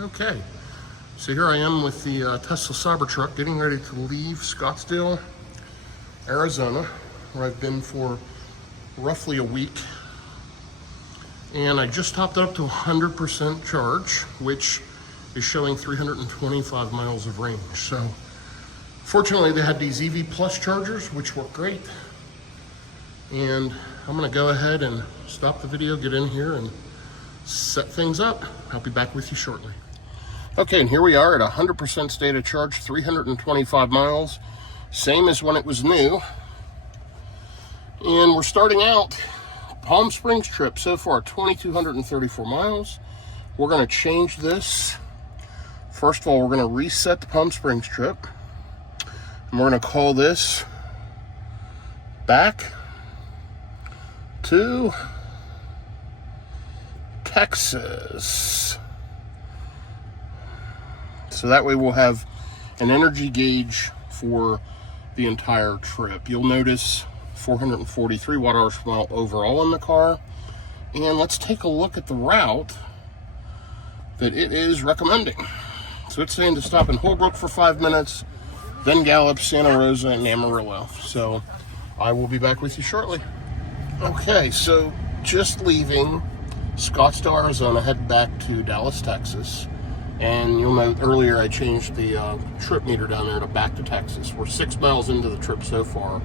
Okay, so here I am with the Tesla Cybertruck getting ready to leave Scottsdale, Arizona, where I've been for roughly a week. And I just topped up to 100% charge, which is showing 325 miles of range. So fortunately they had these EV Plus chargers, which work great. And I'm gonna go ahead and stop the video, get in here and set things up. I'll be back with you shortly. Okay, and here we are at 100% state of charge, 325 miles, same as when it was new. And we're starting out Palm Springs trip so far, 2,234 miles. We're gonna change this. First of all, we're gonna reset the Palm Springs trip. And we're gonna call this back to Texas. So that way we'll have an energy gauge for the entire trip. You'll notice 443 watt hours per mile overall in the car. And let's take a look at the route that it is recommending. So it's saying to stop in Holbrook for 5 minutes, then Gallup, Santa Rosa, and Amarillo. So I will be back with you shortly. Okay, so just leaving Scottsdale, Arizona, head back to Dallas, Texas. And you'll note earlier I changed the trip meter down there to back to Texas. We're 6 miles into the trip so far,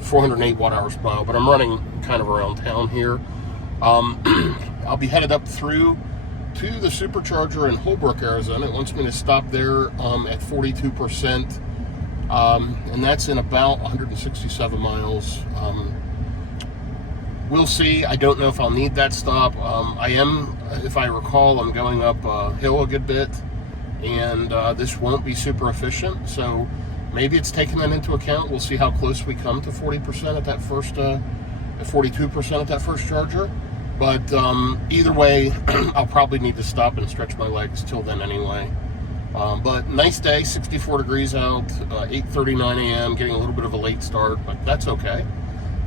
408 watt hours per mile, but I'm running kind of around town here. I'll be headed up through to the supercharger in Holbrook, Arizona. It wants me to stop there at 42%, and that's in about 167 miles. We'll see. I don't know if I'll need that stop. I am, if I recall, I'm going up a hill a good bit, and this won't be super efficient, so maybe it's taking that into account. We'll see how close we come to 40% at that first, 42% at that first charger. But either way, I'll probably need to stop and stretch my legs till then anyway. But nice day, 64 degrees out, 8:39 a.m., getting a little bit of a late start, but that's okay.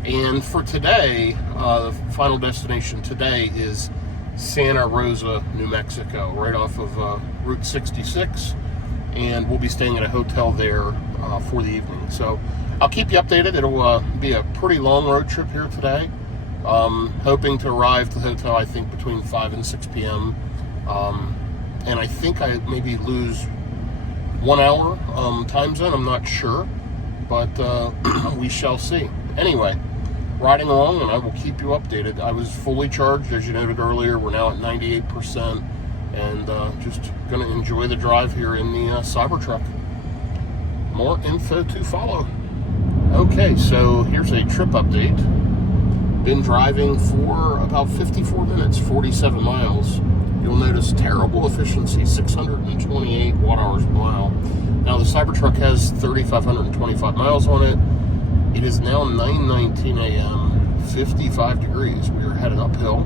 And for today, the final destination today is Santa Rosa, New Mexico, right off of Route 66. And we'll be staying at a hotel there for the evening. So I'll keep you updated. It'll be a pretty long road trip here today. Hoping to arrive to the hotel, I think, between 5 and 6 p.m. And I think I maybe lose 1 hour time zone. I'm not sure, but we shall see. Anyway, riding along, and I will keep you updated. I was fully charged, as you noted earlier. We're now at 98%, and just going to enjoy the drive here in the Cybertruck. More info to follow. Okay, so here's a trip update. Been driving for about 54 minutes, 47 miles. You'll notice terrible efficiency, 628 watt hours per mile. Now the Cybertruck has 3,525 miles on it. It is now 9:19 a.m., 55 degrees. We are headed uphill.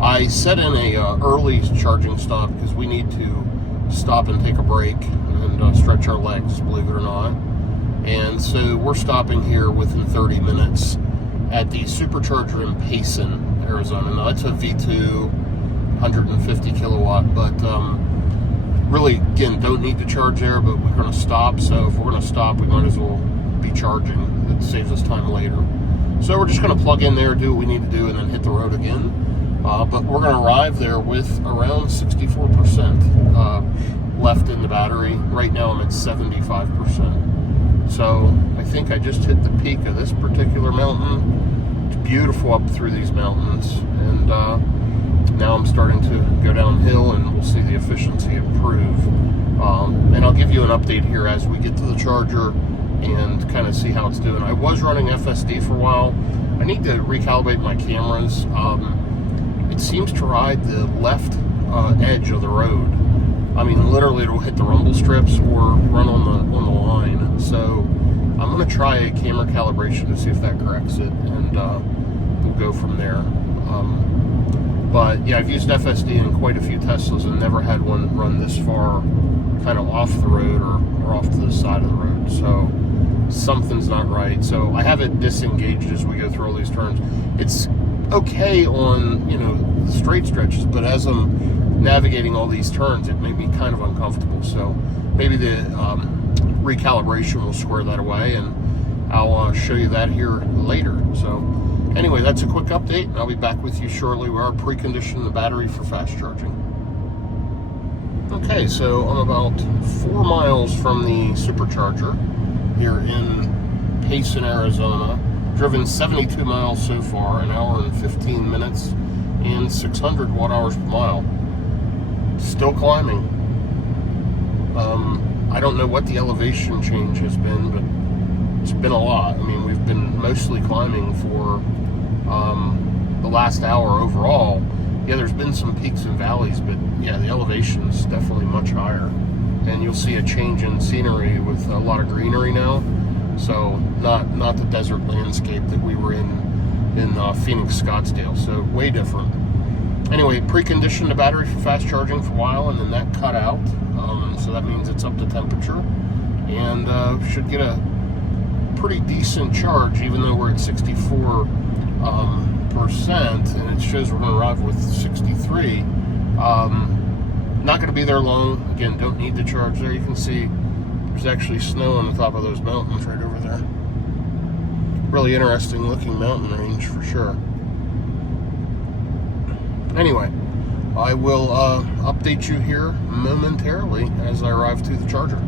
I set in a early charging stop because we need to stop and take a break and stretch our legs, believe it or not. And so we're stopping here within 30 minutes at the supercharger in Payson, Arizona. Now that's a V2, 150 kilowatt, but really, again, don't need to charge there, but we're going to stop. So if we're going to stop, we might as well be charging. It saves us time later. So we're just going to plug in there, do what we need to do, and then hit the road again. But we're going to arrive there with around 64% left in the battery. Right now I'm at 75%. So I think I just hit the peak of this particular mountain. It's beautiful up through these mountains. And now I'm starting to go downhill, and we'll see the efficiency improve. And I'll give you an update here as we get to the charger and kind of see how it's doing. I was running FSD for a while. I need to recalibrate my cameras. It seems to ride the left edge of the road. I mean, literally it'll hit the rumble strips or run on the line. So I'm going to try a camera calibration to see if that corrects it, and we'll go from there. But yeah, I've used FSD in quite a few Teslas and never had one run this far kind of off the road or off to the side of the road. So something's not right. So I have it disengaged as we go through all these turns. It's okay on, you know, the straight stretches, but as I'm navigating all these turns, it made me kind of uncomfortable. So maybe the recalibration will square that away, and I'll show you that here later. So anyway, that's a quick update. I'll be back with you shortly. We are preconditioning the battery for fast charging. Okay, so I'm about 4 miles from the supercharger here in Payson, Arizona. Driven 72 miles so far, an hour and 15 minutes, and 600 watt-hours per mile. Still climbing. I don't know what the elevation change has been, but it's been a lot. I mean, we've been mostly climbing for the last hour overall. Yeah, there's been some peaks and valleys, but yeah, the elevation is definitely much higher. And you'll see a change in scenery with a lot of greenery now. So not the desert landscape that we were in Phoenix, Scottsdale. So way different. Anyway, preconditioned the battery for fast charging for a while, and then that cut out. So that means it's up to temperature, and should get a pretty decent charge, even though we're at 64%, and it shows we're going to arrive with 63. Not going to be there long. Again, don't need to charge there. You can see there's actually snow on the top of those mountains right over there. Really interesting looking mountain range for sure. Anyway, I will update you here momentarily as I arrive to the charger.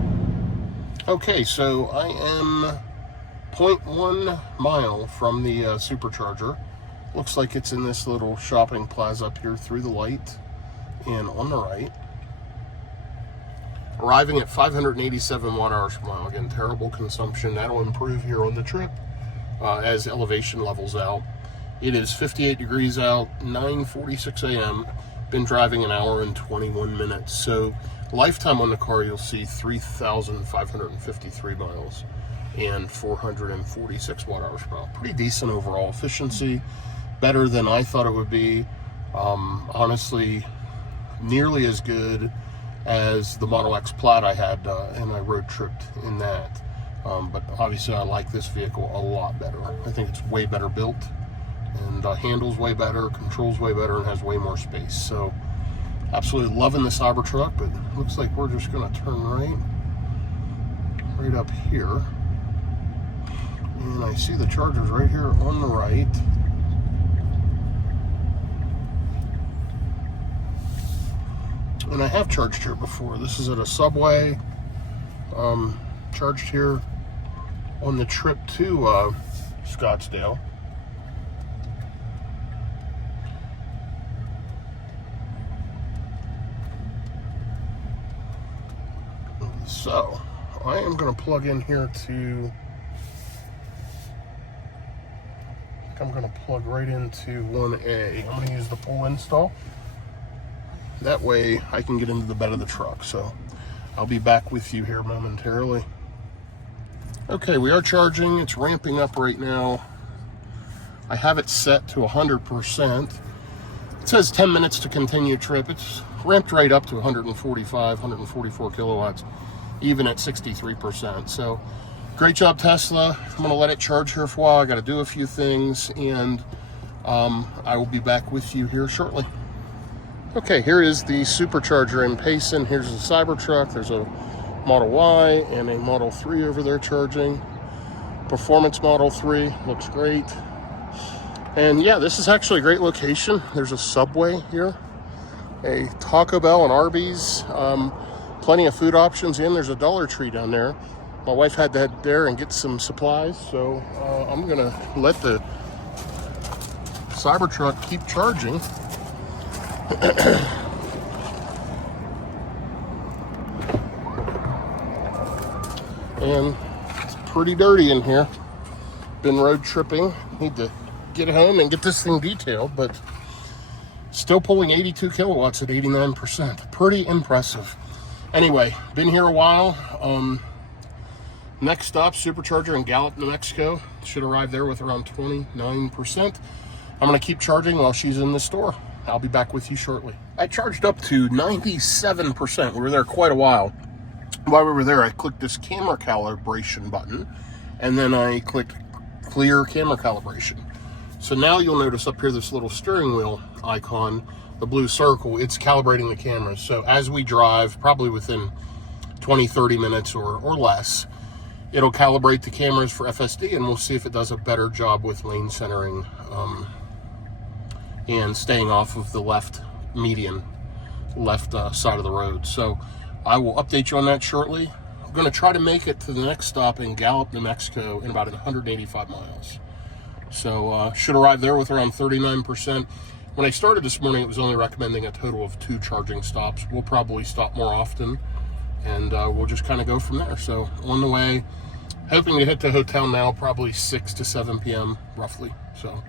Okay, so I am 0.1 mile from the supercharger. Looks like it's in this little shopping plaza up here through the light and on the right. Arriving at 587 watt-hours per mile. Again, terrible consumption. That'll improve here on the trip as elevation levels out. It is 58 degrees out, 9:46 a.m. Been driving an hour and 21 minutes. So lifetime on the car, you'll see 3,553 miles and 446 watt-hours per mile. Pretty decent overall efficiency. Better than I thought it would be. Honestly, nearly as good as the Model X Plaid I had, and I road tripped in that. But obviously I like this vehicle a lot better. I think it's way better built, and handles way better, controls way better, and has way more space. So absolutely loving the Cybertruck, but looks like we're just going to turn right up here. And I see the chargers right here on the right. And I have charged here before. This is at a Subway. Charged here on the trip to Scottsdale. So I am going to plug in here to, I'm going to plug right into 1A. I'm going to use the pull install. That way I can get into the bed of the truck. So I'll be back with you here momentarily. Okay, we are charging. It's ramping up right now. I have it set to 100%. It says 10 minutes to continue trip. It's ramped right up to 145, 144 kilowatts, even at 63%. So great job, Tesla. I'm going to let it charge here for a while. I got to do a few things, and I will be back with you here shortly. Okay, here is the supercharger in Payson. Here's the Cybertruck. There's a Model Y and a Model 3 over there charging. Performance Model 3 looks great. And yeah, this is actually a great location. There's a Subway here, a Taco Bell and Arby's, plenty of food options, and there's a Dollar Tree down there. My wife had to head there and get some supplies, so I'm gonna let the Cybertruck keep charging. And it's pretty dirty in here. Been road tripping. Need to get home and get this thing detailed, but still pulling 82 kilowatts at 89%. Pretty impressive. Anyway, been here a while. Next stop, supercharger in Gallup, New Mexico. Should arrive there with around 29%. I'm gonna keep charging while she's in the store. I'll be back with you shortly. I charged up to 97%. We were there quite a while. While we were there, I clicked this camera calibration button, and then I clicked clear camera calibration. So now you'll notice up here this little steering wheel icon the blue circle, it's calibrating the cameras. So as we drive, probably within 20-30 minutes or less, it'll calibrate the cameras for FSD, and we'll see if it does a better job with lane centering and staying off of the left median, left side of the road. So I will update you on that shortly. I'm going to try to make it to the next stop in Gallup, New Mexico in about 185 miles. So should arrive there with around 39%. When I started this morning, it was only recommending a total of 2 charging stops. We'll probably stop more often, and we'll just kind of go from there. So on the way, hoping to hit the hotel now, probably 6 to 7 p.m. roughly. So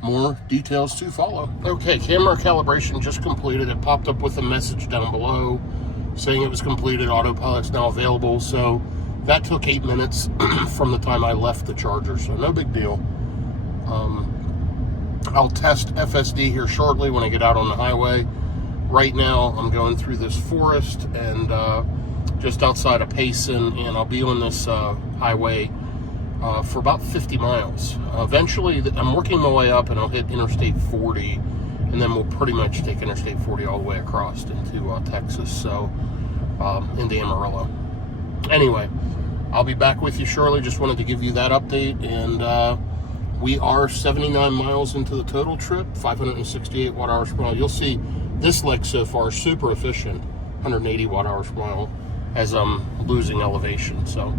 more details to follow. Okay, camera calibration just completed. It popped up with a message down below saying it was completed. Autopilot's now available. So that took 8 minutes from the time I left the charger. So no big deal. I'll test FSD here shortly when I get out on the highway. Right now, I'm going through this forest and just outside of Payson, and I'll be on this highway for about 50 miles. Eventually, I'm working my way up, and I'll hit Interstate 40, and then we'll pretty much take Interstate 40 all the way across into Texas, so into Amarillo. Anyway, I'll be back with you shortly. Just wanted to give you that update, and we are 79 miles into the total trip, 568 watt-hours per mile. You'll see this leg so far super efficient, 180 watt-hours per mile, as I'm losing elevation. So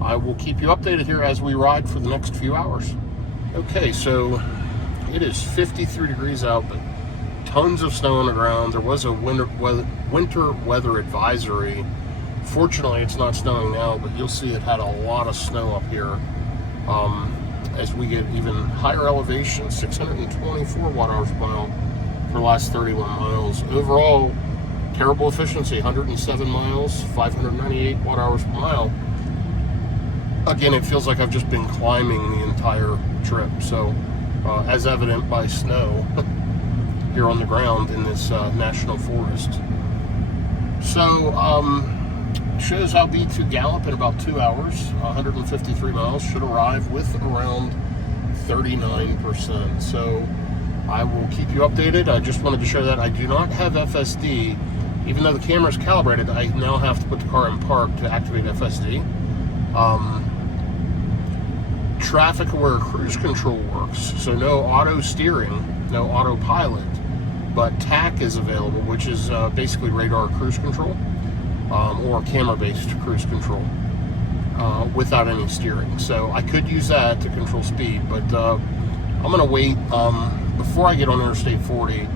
I will keep you updated here as we ride for the next few hours. Okay, so it is 53 degrees out, but tons of snow on the ground. There was a winter weather advisory. Fortunately, it's not snowing now, but you'll see it had a lot of snow up here. As we get even higher elevation, 624 watt-hours per mile for the last 31 miles. Overall, terrible efficiency, 107 miles, 598 watt-hours per mile. Again, it feels like I've just been climbing the entire trip. So, as evident by snow here on the ground in this national forest. So, shows I'll be to Gallup in about 2 hours, 153 miles, should arrive with around 39%. So I will keep you updated. I just wanted to share that I do not have FSD. Even though the camera is calibrated, I now have to put the car in park to activate FSD. Traffic aware cruise control works, so no auto steering, no autopilot, but TAC is available, which is basically radar cruise control. Or camera-based cruise control without any steering. So I could use that to control speed, but I'm going to wait. Before I get on Interstate 40,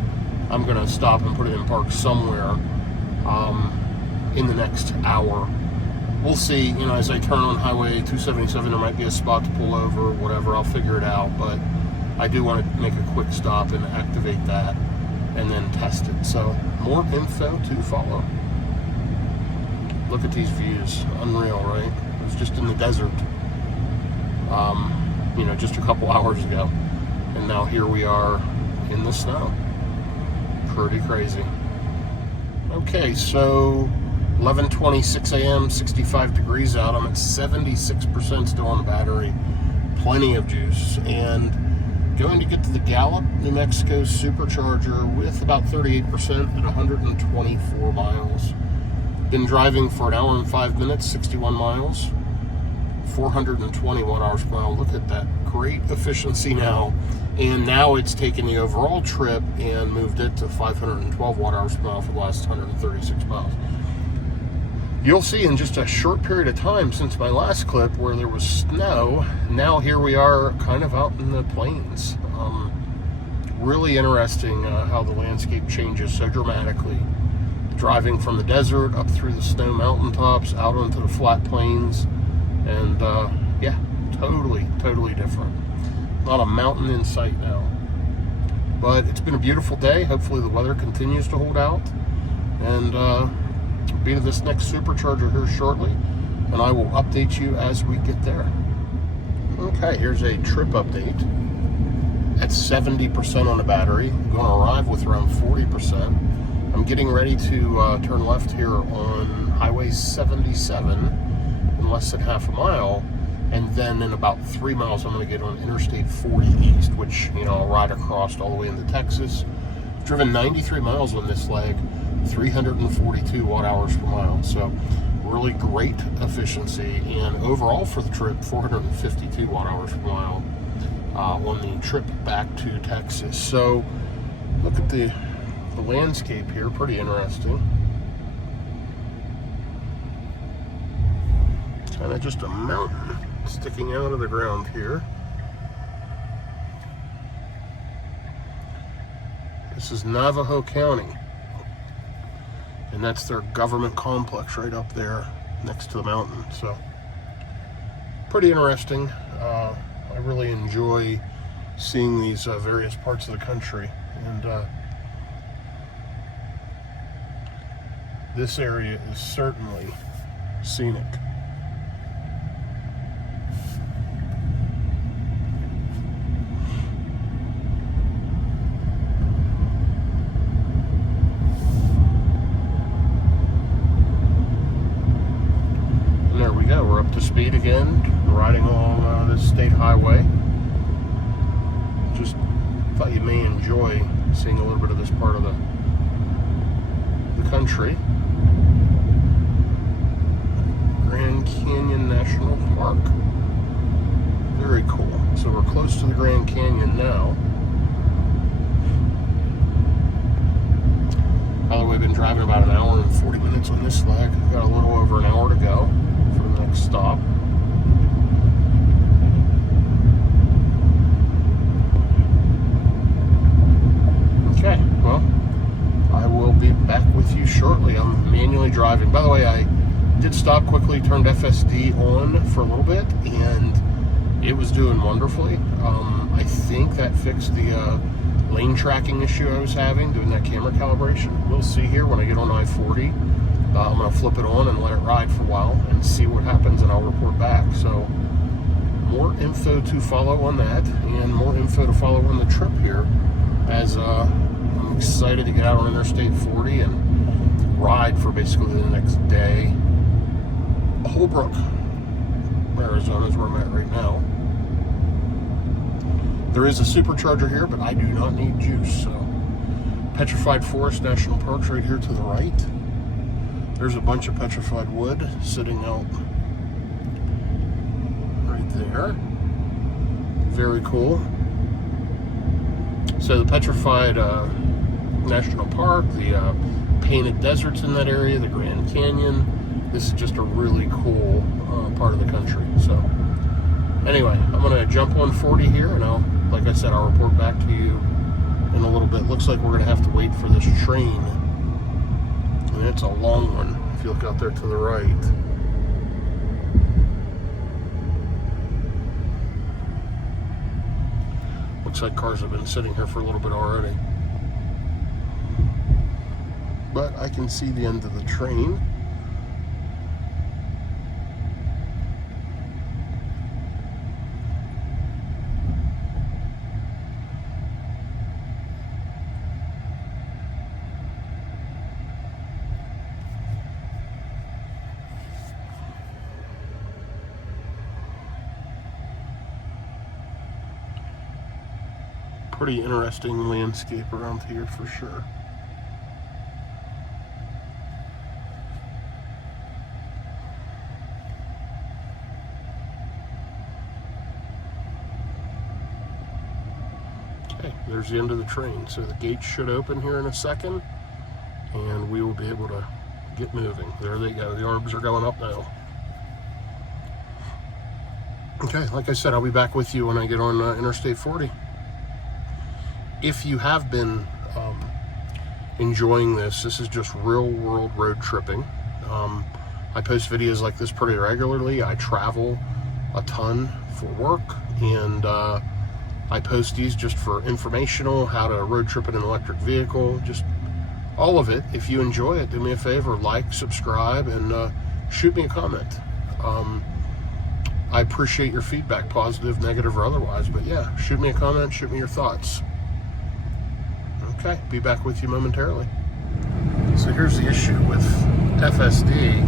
I'm going to stop and put it in park somewhere in the next hour. We'll see. You know, as I turn on Highway 277, there might be a spot to pull over or whatever. I'll figure it out, but I do want to make a quick stop and activate that and then test it. So more info to follow. Look at these views. Unreal, right? It was just in the desert, you know, just a couple hours ago. And now here we are in the snow. Pretty crazy. Okay, so 11:26 a.m., 65 degrees out. I'm at 76% still on the battery. Plenty of juice. And going to get to the Gallup, New Mexico supercharger with about 38% at 124 miles. Been driving for an hour and 5 minutes, 61 miles, 420 watt-hours per mile. Look at that great efficiency now. And now it's taken the overall trip and moved it to 512 watt-hours per mile for the last 136 miles. You'll see in just a short period of time since my last clip where there was snow, now here we are kind of out in the plains. Really interesting how the landscape changes so dramatically. Driving from the desert up through the snow mountaintops out onto the flat plains, and yeah, totally different. Not a mountain in sight now, but it's been a beautiful day. Hopefully the weather continues to hold out, and be to this next supercharger here shortly, and I will update you as we get there. Okay, here's a trip update. At 70% on the battery, I'm going to arrive with around 40%. I'm getting ready to turn left here on Highway 77 in less than half a mile, and then in about 3 miles I'm going to get on Interstate 40 East, which, you know, I'll ride across all the way into Texas, driven 93 miles on this leg, 342 watt-hours per mile. So really great efficiency, and overall for the trip, 452 watt-hours per mile on the trip back to Texas. So look at the landscape here, pretty interesting. Kind of just a mountain sticking out of the ground here. This is Navajo County, and that's their government complex right up there next to the mountain. So pretty interesting. I really enjoy seeing these various parts of the country, and this area is certainly scenic. We're up to speed again, riding along this state highway. Just thought you may enjoy seeing a little bit of this part of the country. Grand Canyon National Park. Very cool. So we're close to the Grand Canyon now. By the way, I've been driving about an hour and 40 minutes on this leg. We've got a little over an hour to go for the next stop. Okay, well, I will be back with you shortly. I'm manually driving. By the way, I did stop quickly, turned FSD on for a little bit, and it was doing wonderfully. I think that fixed the lane tracking issue I was having, doing that camera calibration. We'll see here when I get on I-40. I'm going to flip it on and let it ride for a while and see what happens, and I'll report back. So more info to follow on that, and more info to follow on the trip here, as I'm excited to get out on Interstate 40 and ride for basically the next day. Holbrook, Arizona is where I'm at right now. There is a supercharger here, but I do not need juice. So Petrified Forest National Park's right here to the right. There's a bunch of petrified wood sitting out right there. Very cool. So the Petrified National Park, the painted deserts in that area, the Grand Canyon. This is just a really cool part of the country. So anyway, I'm going to jump on 40 here, and like I said, I'll report back to you in a little bit. Looks like we're going to have to wait for this train. And it's a long one, if you look out there to the right. Looks like cars have been sitting here for a little bit already. But I can see the end of the train. Pretty interesting landscape around here for sure. Okay, there's the end of the train. So the gates should open here in a second, and we will be able to get moving. There they go. The arms are going up now. Okay, like I said, I'll be back with you when I get on Interstate 40. If you have been enjoying this is just real world road tripping. I post videos like this pretty regularly. I travel a ton for work, and I post these just for informational, how to road trip in an electric vehicle, just all of it. If you enjoy it, do me a favor, like, subscribe, and shoot me a comment. I appreciate your feedback, positive, negative, or otherwise. But yeah, shoot me a comment, shoot me your thoughts. Okay, be back with you momentarily. So here's the issue with FSD.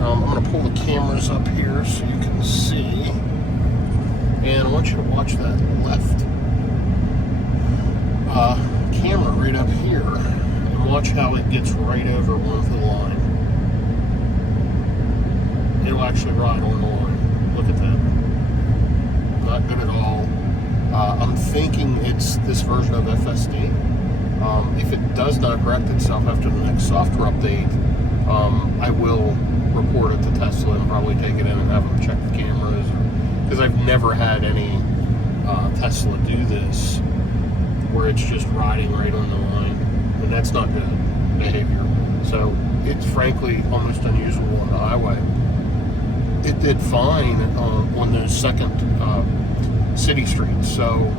I'm going to pull the cameras up here so you can see. And I want you to watch that left camera right up here and watch how it gets right over onto the line. It'll actually ride on the line. Look at that. Not good at all. I'm thinking it's this version of FSD. If it does not correct itself after the next software update, I will report it to Tesla and probably take it in and have them check the cameras. Because I've never had any Tesla do this where it's just riding right on the line, and that's not good behavior. So it's frankly almost unusual on the highway. It did fine on those second city streets, so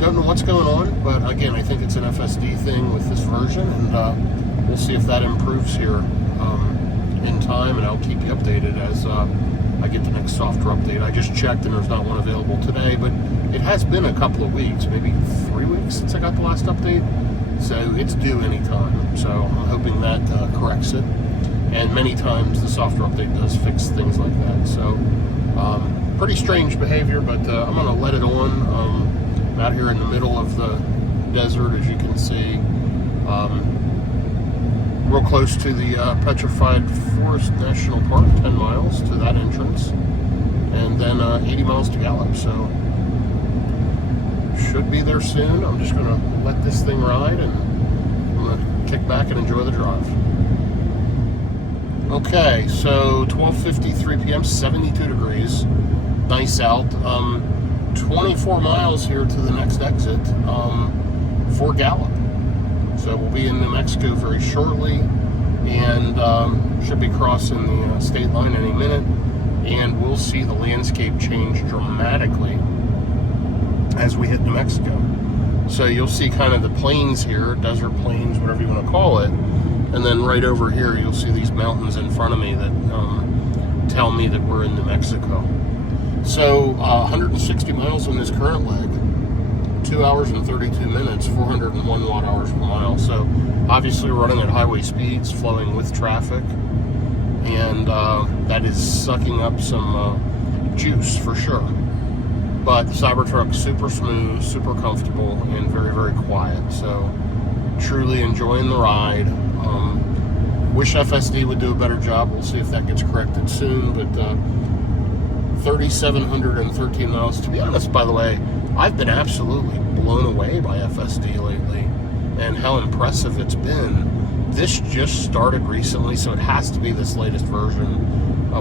don't know what's going on, but again, I think it's an FSD thing with this version, and we'll see if that improves here in time, and I'll keep you updated as I get the next software update. I just checked and there's not one available today, but it has been a couple of weeks, maybe 3 weeks since I got the last update, so it's due anytime. So I'm hoping that corrects it, and many times the software update does fix things like that. So pretty strange behavior, but I'm going to let it on. I'm out here in the middle of the desert, as you can see, real close to the Petrified Forest National Park, 10 miles to that entrance, and then 80 miles to Gallup, so should be there soon. I'm just going to let this thing ride, and I'm going to kick back and enjoy the drive. Okay, so 12:53 p.m., 72 degrees, nice out. 24 miles here to the next exit for Gallup. So we'll be in New Mexico very shortly, and should be crossing the state line any minute, and we'll see the landscape change dramatically as we hit New Mexico. So you'll see kind of the plains here, desert plains, whatever you want to call it, and then right over here you'll see these mountains in front of me that tell me that we're in New Mexico. So 160 miles on this current leg, 2 hours and 32 minutes, 401 watt hours per mile. So obviously running at highway speeds, flowing with traffic, and that is sucking up some juice for sure. But the Cybertruck, super smooth, super comfortable, and very, very quiet. So truly enjoying the ride. Wish FSD would do a better job. We'll see if that gets corrected soon, but 3,713 miles. To be honest, by the way, I've been absolutely blown away by FSD lately and how impressive it's been. This just started recently, so it has to be this latest version,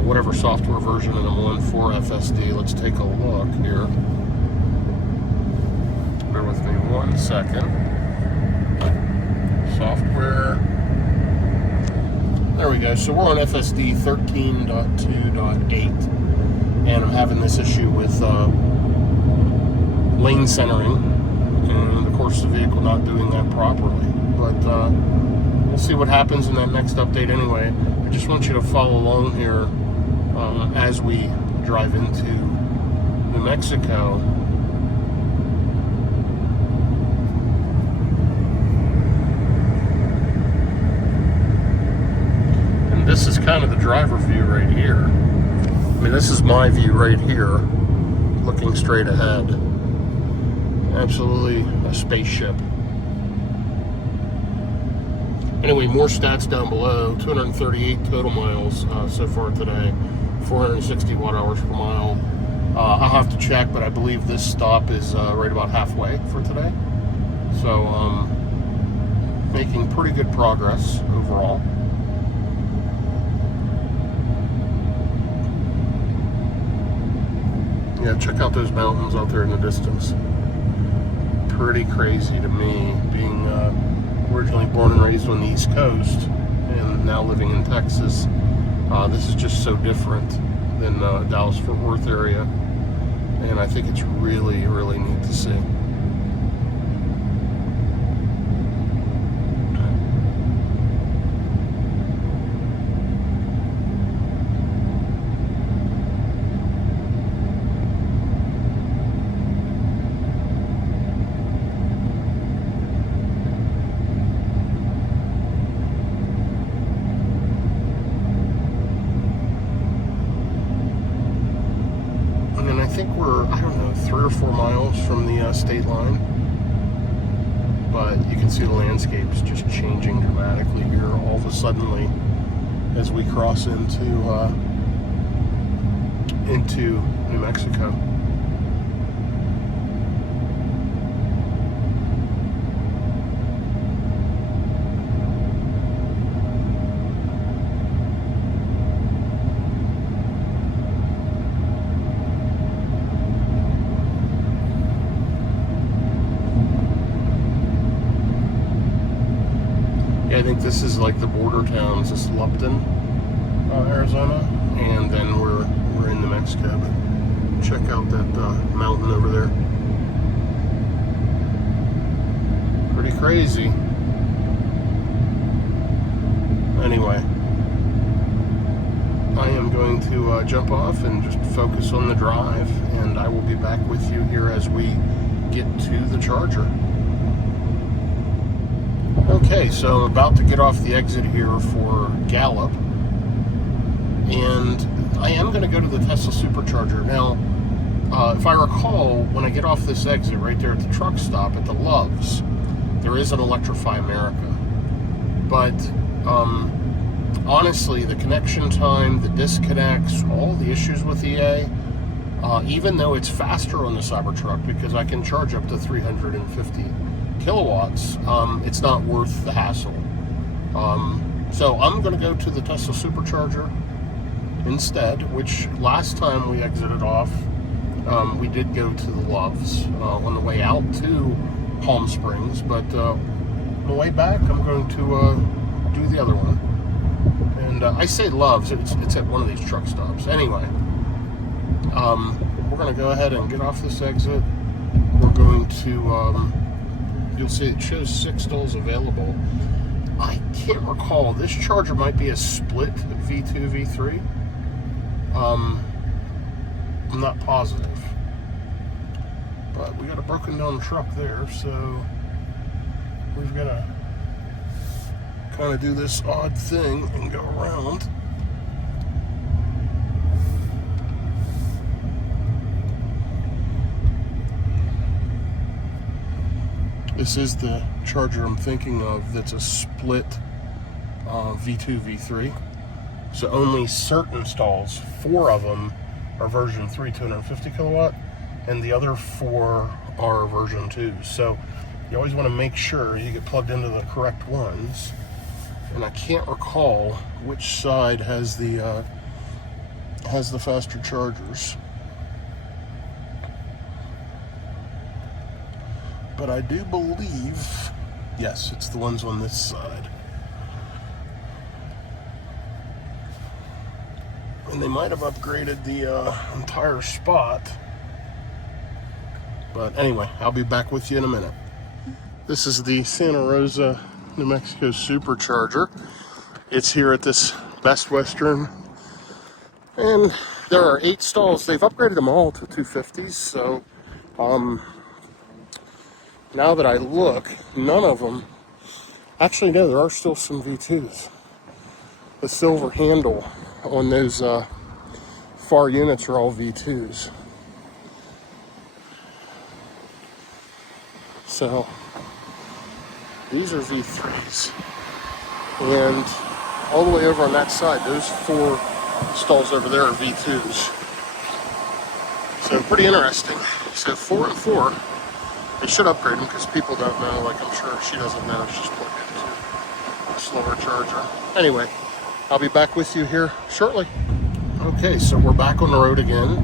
whatever software version I'm on for FSD. Let's take a look here. Bear with me 1 second. Software. There we go. So we're on FSD 13.2.8. And I'm having this issue with lane centering, and of course the vehicle not doing that properly. But we'll see what happens in that next update anyway. I just want you to follow along here as we drive into New Mexico. And this is kind of the driver view right here. I mean, this is my view right here, looking straight ahead. Absolutely a spaceship. Anyway, more stats down below. 238 total miles so far today. 460 watt hours per mile. I'll have to check, but I believe this stop is right about halfway for today. So, making pretty good progress overall. Yeah, check out those mountains out there in the distance. Pretty crazy to me, being originally born and raised on the East Coast and now living in Texas. This is just so different than Dallas-Fort Worth area, and I think it's really, really neat to see. I think we're, I don't know, 3 or 4 miles from the state line. but you can see the landscape is just changing dramatically here all of a suddenly as we cross into New Mexico. I think this is like the border towns, this is Lupton, Arizona, and then we're in New Mexico. But check out that mountain over there. Pretty crazy. Anyway, I am going to jump off and just focus on the drive, and I will be back with you here as we get to the charger. Okay, so I'm about to get off the exit here for Gallup, and I am going to go to the Tesla Supercharger. Now, if I recall, when I get off this exit right there at the truck stop at the Loves, there is an Electrify America. But honestly, the connection time, the disconnects, all the issues with EA, even though it's faster on the Cybertruck because I can charge up to 350 kilowatts, it's not worth the hassle. So I'm going to go to the Tesla Supercharger instead, which last time we exited off, we did go to the Loves on the way out to Palm Springs, but on the way back I'm going to do the other one. And I say Loves, it's at one of these truck stops. Anyway, we're going to go ahead and get off this exit. We're going to you'll see it shows 6 stalls available. I can't recall. This charger might be a split V2, V3. I'm not positive. But we got a broken down truck there, so we've got to kind of do this odd thing and go around. This is the charger I'm thinking of that's a split V2, V3. So only certain stalls, 4 of them are version 3, 250 kilowatt, and the other 4 are version 2. So you always want to make sure you get plugged into the correct ones. And I can't recall which side has the faster chargers. But I do believe, yes, it's the ones on this side. And they might have upgraded the entire spot. But anyway, I'll be back with you in a minute. This is the Santa Rosa, New Mexico Supercharger. It's here at this Best Western. And there are 8 stalls. They've upgraded them all to 250s, so now that I look, none of them, actually no, there are still some V2s. The silver handle on those far units are all V2s. So these are V3s. And all the way over on that side, those 4 stalls over there are V2s. So pretty interesting. So 4 and 4. They should upgrade them because people don't know, like I'm sure she doesn't know, she's plugged into a slower charger. Anyway, I'll be back with you here shortly. Okay, so we're back on the road again.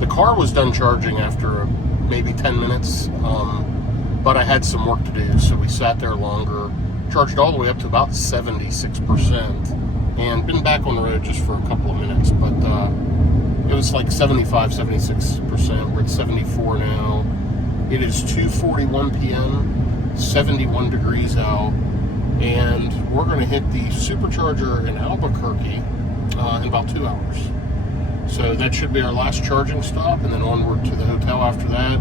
The car was done charging after maybe 10 minutes, but I had some work to do, so we sat there longer, charged all the way up to about 76%, and been back on the road just for a couple of minutes, but it was like 75, 76%. We're at 74 now. It is 2:41 p.m., 71 degrees out, and we're going to hit the supercharger in Albuquerque in about 2 hours. So that should be our last charging stop, and then onward to the hotel after that.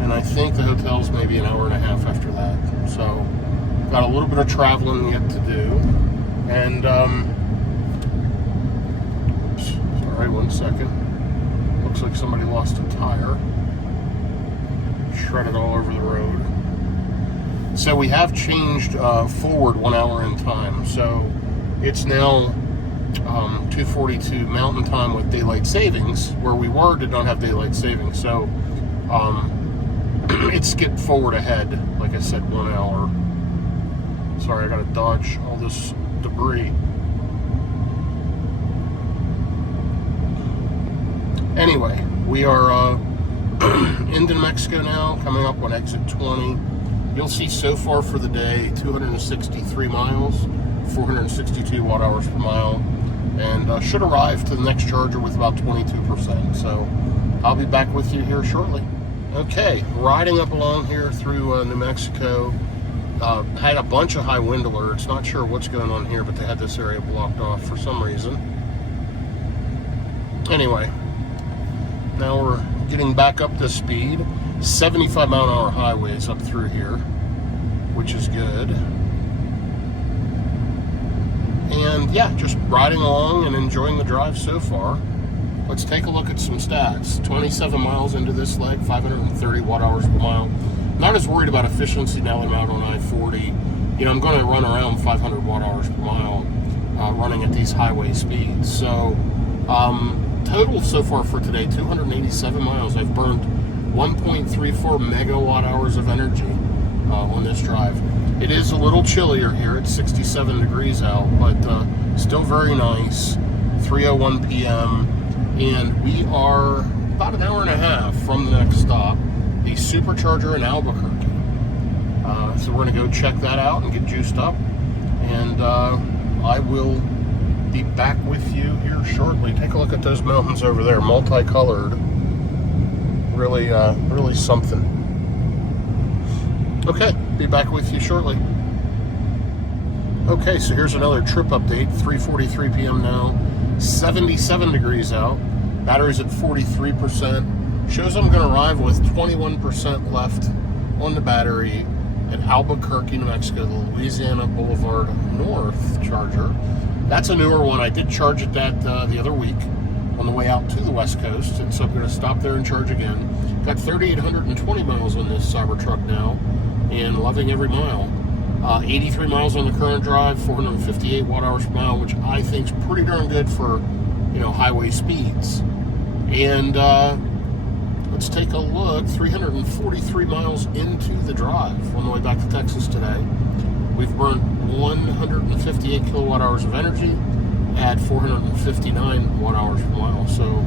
And I think the hotel's maybe an hour and a half after that. So got a little bit of traveling yet to do. And, sorry, 1 second. Looks like somebody lost a tire. Shredded all over the road. So we have changed forward 1 hour in time. So it's now 2:42 Mountain Time with daylight savings. Where we were did not have daylight savings. So it skipped forward ahead, like I said, 1 hour. Sorry, I gotta dodge all this debris. Anyway, we are into New Mexico now, coming up on exit 20. You'll see so far for the day, 263 miles, 462 watt hours per mile, and should arrive to the next charger with about 22%. So I'll be back with you here shortly. Okay, riding up along here through New Mexico. Had a bunch of high wind alerts. Not sure what's going on here, but they had this area blocked off for some reason. Anyway, now we're getting back up to speed. 75 mile an hour highways up through here, which is good. And yeah, just riding along and enjoying the drive so far. Let's take a look at some stats. 27 miles into this leg, 530 watt hours per mile. Not as worried about efficiency now that I'm out on I-40. You know, I'm going to run around 500 watt hours per mile running at these highway speeds. So total so far for today, 287 miles. I've burned 1.34 megawatt hours of energy on this drive. It is a little chillier here. It's 67 degrees out, but still very nice. 3:01 p.m. And we are about an hour and a half from the next stop, the supercharger in Albuquerque. So we're going to go check that out and get juiced up. And I will be back with you here shortly. Take a look at those mountains over there, multicolored. Really, really something. Okay, be back with you shortly. Okay, so here's another trip update. 3:43 p.m. now. 77 degrees out. Battery's at 43%. Shows I'm going to arrive with 21% left on the battery at Albuquerque, New Mexico, the Louisiana Boulevard North charger. That's a newer one. I did charge at that the other week on the way out to the West Coast, and so I'm going to stop there and charge again. Got 3,820 miles on this Cybertruck now, and loving every mile. 83 miles on the current drive, 458 watt hours per mile, which I think is pretty darn good for, you know, highway speeds. And let's take a look. 343 miles into the drive on the way back to Texas today. We've burned 158 kilowatt hours of energy at 459 watt hours per mile. So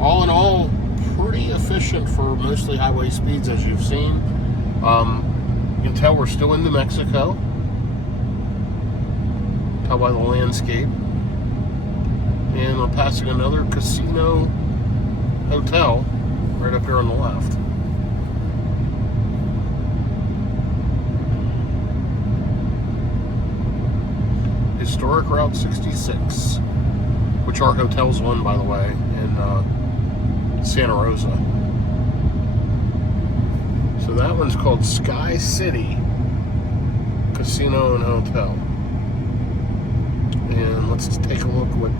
all in all, pretty efficient for mostly highway speeds, as you've seen. You can tell we're still in New Mexico. Tell by the landscape. And we're passing another casino hotel right up here on the left. Historic Route 66, which our hotel's on, by the way, in Santa Rosa. So that one's called Sky City Casino and Hotel. And let's take a look what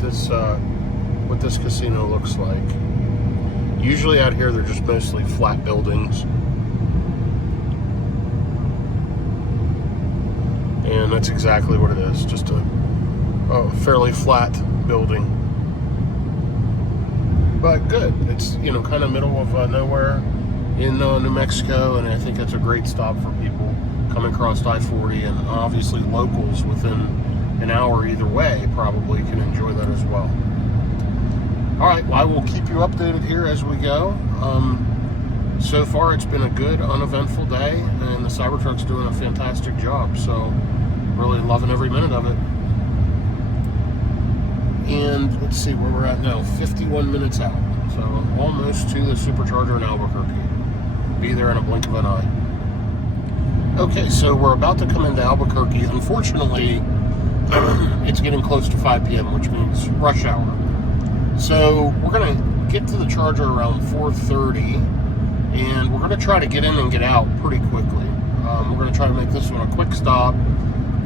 this casino looks like. Usually out here they're just mostly flat buildings. And that's exactly what it is, just a fairly flat building. But good. It's, you know, kind of middle of nowhere in New Mexico, and I think that's a great stop for people coming across I-40, and obviously locals within an hour either way probably can enjoy that as well. All right, well, I will keep you updated here as we go. So far, it's been a good, uneventful day, and the Cybertruck's doing a fantastic job, so really loving every minute of it. And let's see where we're at now, 51 minutes out, so almost to the supercharger in Albuquerque. Be there in a blink of an eye. Okay, so we're about to come into Albuquerque. Unfortunately, it's getting close to 5 p.m., which means rush hour. So we're going to get to the charger around 4:30, and we're going to try to get in and get out pretty quickly. We're going to try to make this one a quick stop,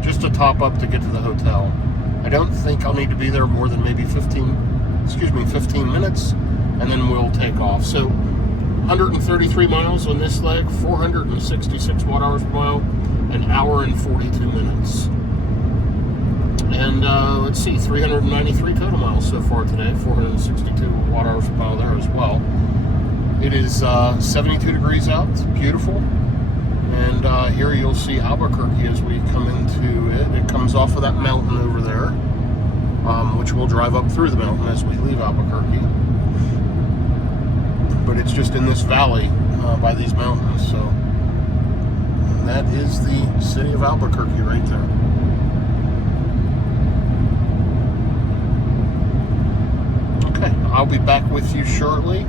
just to top up to get to the hotel. I don't think I'll need to be there more than maybe 15 minutes, and then we'll take off. So 133 miles on this leg, 466 watt hours per mile. an hour and 42 minutes. And let's see, 393 total miles so far today, 462 watt hours per mile there as well. It is 72 degrees out, it's beautiful. And here you'll see Albuquerque as we come into it. It comes off of that mountain over there, which we'll drive up through the mountain as we leave Albuquerque. But it's just in this valley by these mountains, so that is the city of Albuquerque right there. Okay, I'll be back with you shortly.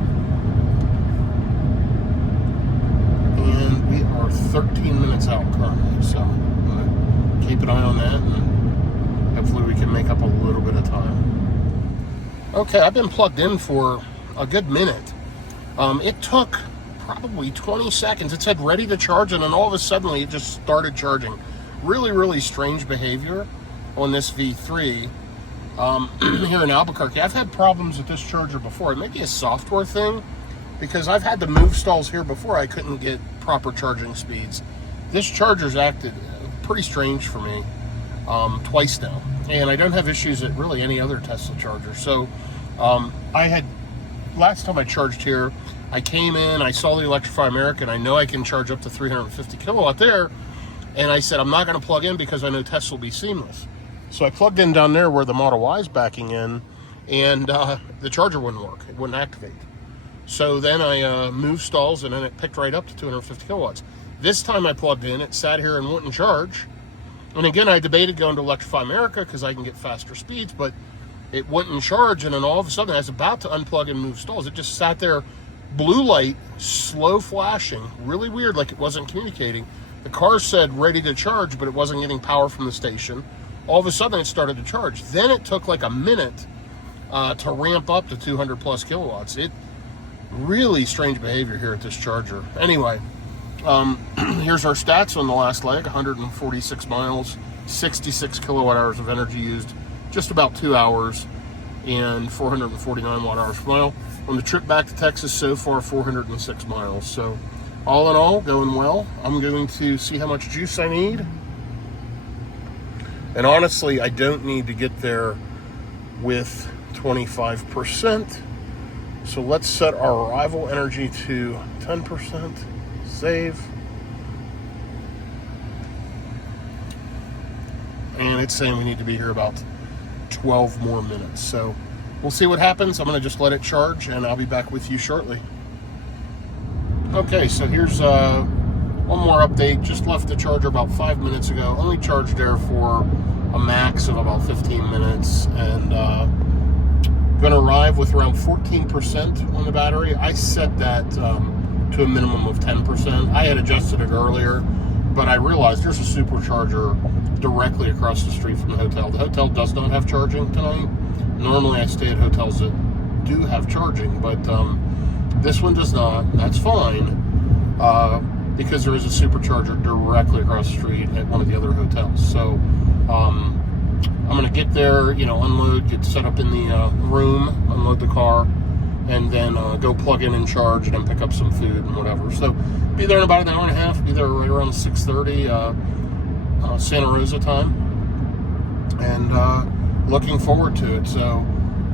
And we are 13 minutes out currently, so I'm going to keep an eye on that, and hopefully we can make up a little bit of time. Okay, I've been plugged in for a good minute. It took probably 20 seconds. It said ready to charge, and then all of a sudden it just started charging. Really, really strange behavior on this V3 here in Albuquerque. I've had problems with this charger before. It may be a software thing, because I've had to move stalls here before. I couldn't get proper charging speeds. This charger's acted pretty strange for me twice now, and I don't have issues at really any other Tesla charger. So last time I charged here, I came in, I saw the Electrify America, and I know I can charge up to 350 kilowatt there, and I said I'm not going to plug in because I know Tesla will be seamless. So I plugged in down there where the Model Y is backing in, and the charger wouldn't work. It wouldn't activate. So then I moved stalls, and then it picked right up to 250 kilowatts. This time I plugged in, it sat here and wouldn't charge. And again, I debated going to Electrify America because I can get faster speeds, but it wouldn't charge. And then all of a sudden, I was about to unplug and move stalls. It just sat there, blue light, slow flashing, really weird, like it wasn't communicating. The car said ready to charge, but it wasn't getting power from the station. All of a sudden, it started to charge. Then it took like a minute to ramp up to 200 plus kilowatts. Really strange behavior here at this charger. Anyway, here's our stats on the last leg. 146 miles, 66 kilowatt hours of energy used, just about 2 hours, and 449 watt hours per mile. On the trip back to Texas so far, 406 miles. So all in all, going well. I'm going to see how much juice I need. And honestly, I don't need to get there with 25%. So let's set our arrival energy to 10%, save. And it's saying we need to be here about 12 more minutes. So we'll see what happens. I'm going to just let it charge, and I'll be back with you shortly. Okay, so here's one more update. Just left the charger about 5 minutes ago. Only charged there for a max of about 15 minutes, and going to arrive with around 14% on the battery. I set that to a minimum of 10%. I had adjusted it earlier, but I realized there's a supercharger directly across the street from the hotel. The hotel does not have charging tonight. Normally I stay at hotels that do have charging, but this one does not. That's fine, because there is a supercharger directly across the street at one of the other hotels. So I'm going to get there, unload, get set up in the room, unload the car, and then go plug in and charge, and then pick up some food and whatever. So be there in about an hour and a half, be there right around 6:30 Santa Rosa time, and looking forward to it. So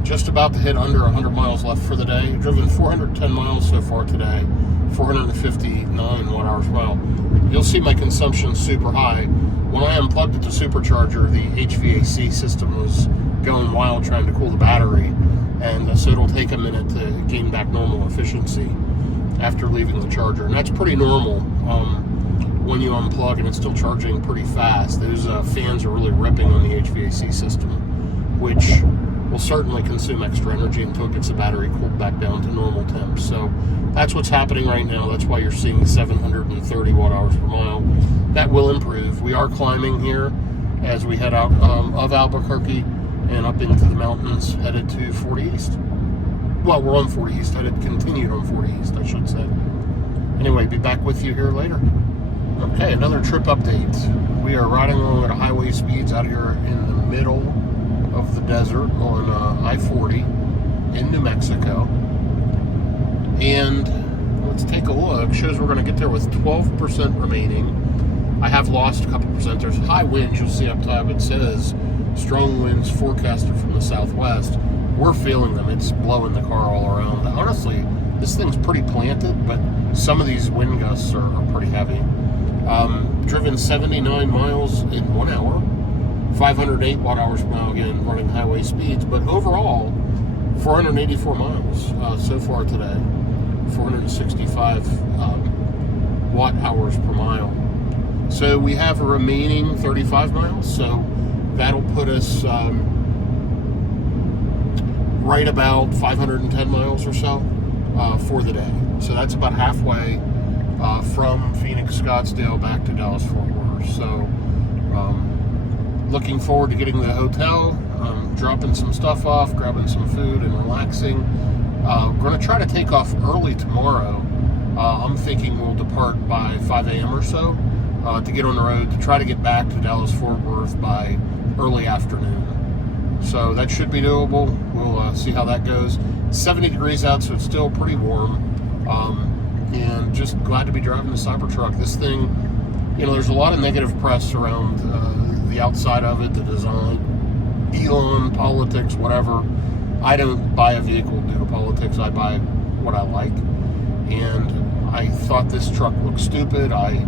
just about to hit under 100 miles left for the day. I've driven 410 miles so far today, 459 watt hours per mile. You'll see my consumption super high. When I unplugged it to supercharger, the HVAC system was going wild trying to cool the battery, and so it'll take a minute to gain back normal efficiency after leaving the charger, and that's pretty normal. When you unplug and it's still charging pretty fast, those fans are really ripping on the HVAC system, which will certainly consume extra energy until it gets the battery cooled back down to normal temps. So that's what's happening right now. That's why you're seeing 730 watt hours per mile. That will improve. We are climbing here as we head out of Albuquerque and up into the mountains, headed to 40 East. Well, we're on 40 East, continued on 40 East, I should say. Anyway, be back with you here later. Okay, another trip update. We are riding along at highway speeds out here in the middle of the desert on I-40 in New Mexico. And let's take a look. Shows we're going to get there with 12% remaining. I have lost a couple percent. There's high winds. You'll see up top it says strong winds forecasted from the southwest. We're feeling them. It's blowing the car all around. Honestly, this thing's pretty planted, but some of these wind gusts are pretty heavy. Driven 79 miles in 1 hour, 508 watt-hours per mile, again, running highway speeds, but overall, 484 miles so far today, 465 watt-hours per mile. So we have a remaining 35 miles, so that'll put us right about 510 miles or so for the day. So that's about halfway from Phoenix, Scottsdale back to Dallas, Fort Worth. So looking forward to getting to the hotel, dropping some stuff off, grabbing some food and relaxing. Going to try to take off early tomorrow. I'm thinking we'll depart by 5 a.m. or so to get on the road to try to get back to Dallas, Fort Worth by early afternoon. So that should be doable. We'll see how that goes. 70 degrees out, so it's still pretty warm. And just glad to be driving the Cybertruck. This thing, you know, there's a lot of negative press around the outside of it, the design, Elon, politics, whatever. I don't buy a vehicle due to politics. I buy what I like. And I thought this truck looked stupid. I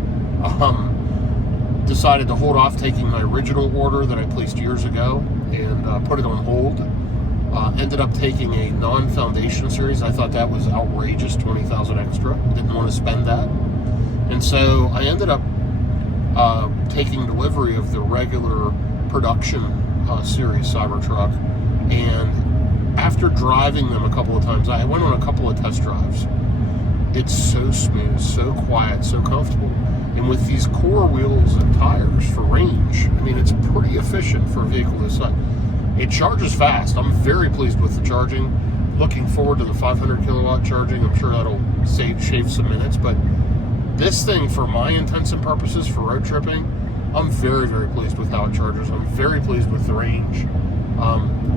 decided to hold off taking my original order that I placed years ago and put it on hold. Ended up taking a non-foundation series. I thought that was outrageous, $20,000 extra. Didn't want to spend that. And so I ended up taking delivery of the regular production series Cybertruck. And after driving them a couple of times, I went on a couple of test drives. It's so smooth, so quiet, so comfortable. And with these core wheels and tires for range, I mean, it's pretty efficient for a vehicle this size. It charges fast. I'm very pleased with the charging. Looking forward to the 500 kilowatt charging. I'm sure that'll shave some minutes. But this thing, for my intents and purposes, for road tripping, I'm very, very pleased with how it charges. I'm very pleased with the range.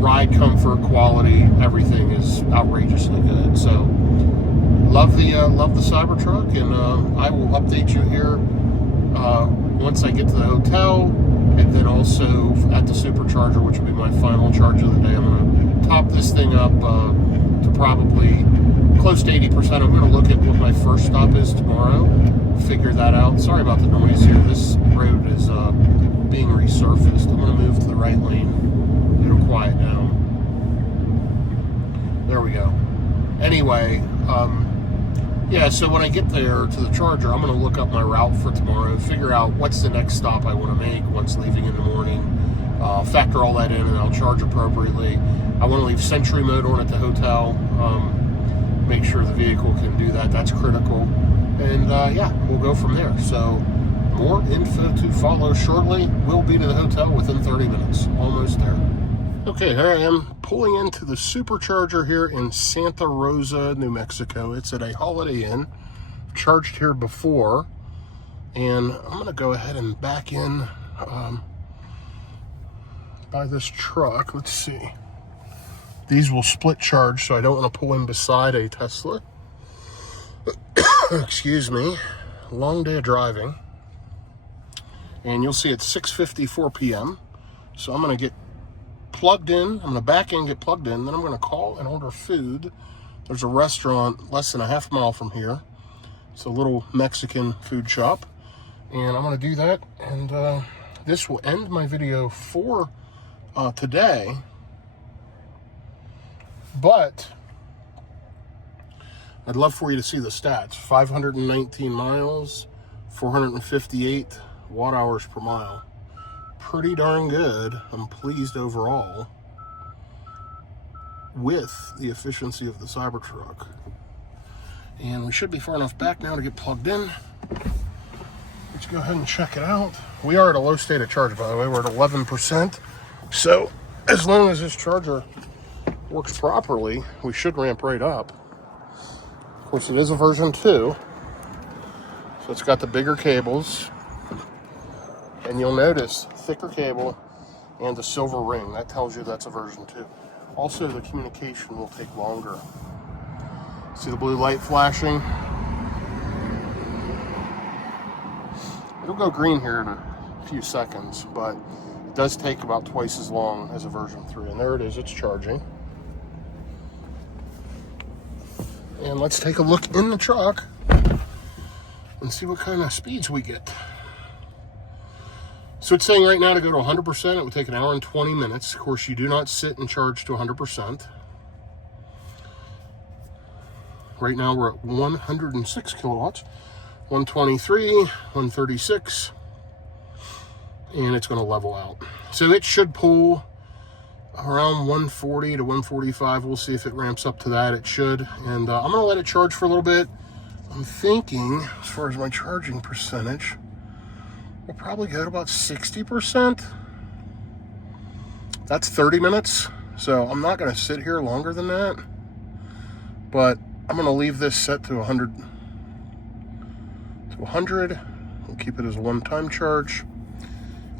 Ride comfort, quality, everything is outrageously good. So love the Cybertruck, and I will update you here once I get to the hotel, and then also at the supercharger, which will be my final charge of the day. I'm going to top this thing up to probably close to 80%. I'm going to look at what my first stop is tomorrow, figure that out. Sorry about the noise here. This road is being resurfaced. I'm going to move to the right lane. It'll quiet down. There we go. Anyway, yeah, so when I get there to the charger, I'm going to look up my route for tomorrow, figure out what's the next stop I want to make once leaving in the morning, factor all that in, and I'll charge appropriately. I want to leave Sentry mode on at the hotel, make sure the vehicle can do that. That's critical. And yeah, we'll go from there. So more info to follow shortly. We'll be to the hotel within 30 minutes. Almost there. Okay, here I am pulling into the supercharger here in Santa Rosa, New Mexico. It's at a Holiday Inn. I've charged here before, and I'm going to go ahead and back in by this truck. Let's see. These will split charge, so I don't want to pull in beside a Tesla. Excuse me. Long day of driving. And you'll see it's 6:54 p.m. So I'm going to get plugged in. I'm going to back in, get plugged in. Then I'm going to call and order food. There's a restaurant less than a half mile from here. It's a little Mexican food shop. And I'm going to do that. And this will end my video for today. But I'd love for you to see the stats. 519 miles, 458 watt-hours per mile. Pretty darn good. I'm pleased overall with the efficiency of the Cybertruck. And we should be far enough back now to get plugged in. Let's go ahead and check it out. We are at a low state of charge, by the way. We're at 11%. So as long as this charger works properly, we should ramp right up. Of course, it is a version 2. So it's got the bigger cables. And you'll notice thicker cable and the silver ring. That tells you that's a version 2. Also, the communication will take longer. See the blue light flashing? It'll go green here in a few seconds, but it does take about twice as long as a version 3. And there it is, it's charging. And let's take a look in the truck and see what kind of speeds we get. So it's saying right now to go to 100%, it would take 1 hour and 20 minutes. Of course, you do not sit and charge to 100%. Right now we're at 106 kilowatts, 123, 136, and it's going to level out. So it should pull around 140 to 145. We'll see if it ramps up to that. It should. And I'm going to let it charge for a little bit. I'm thinking, as far as my charging percentage, we'll probably go to about 60%. That's 30 minutes. So I'm not going to sit here longer than that. But I'm going to leave this set to 100. We'll keep it as a one-time charge.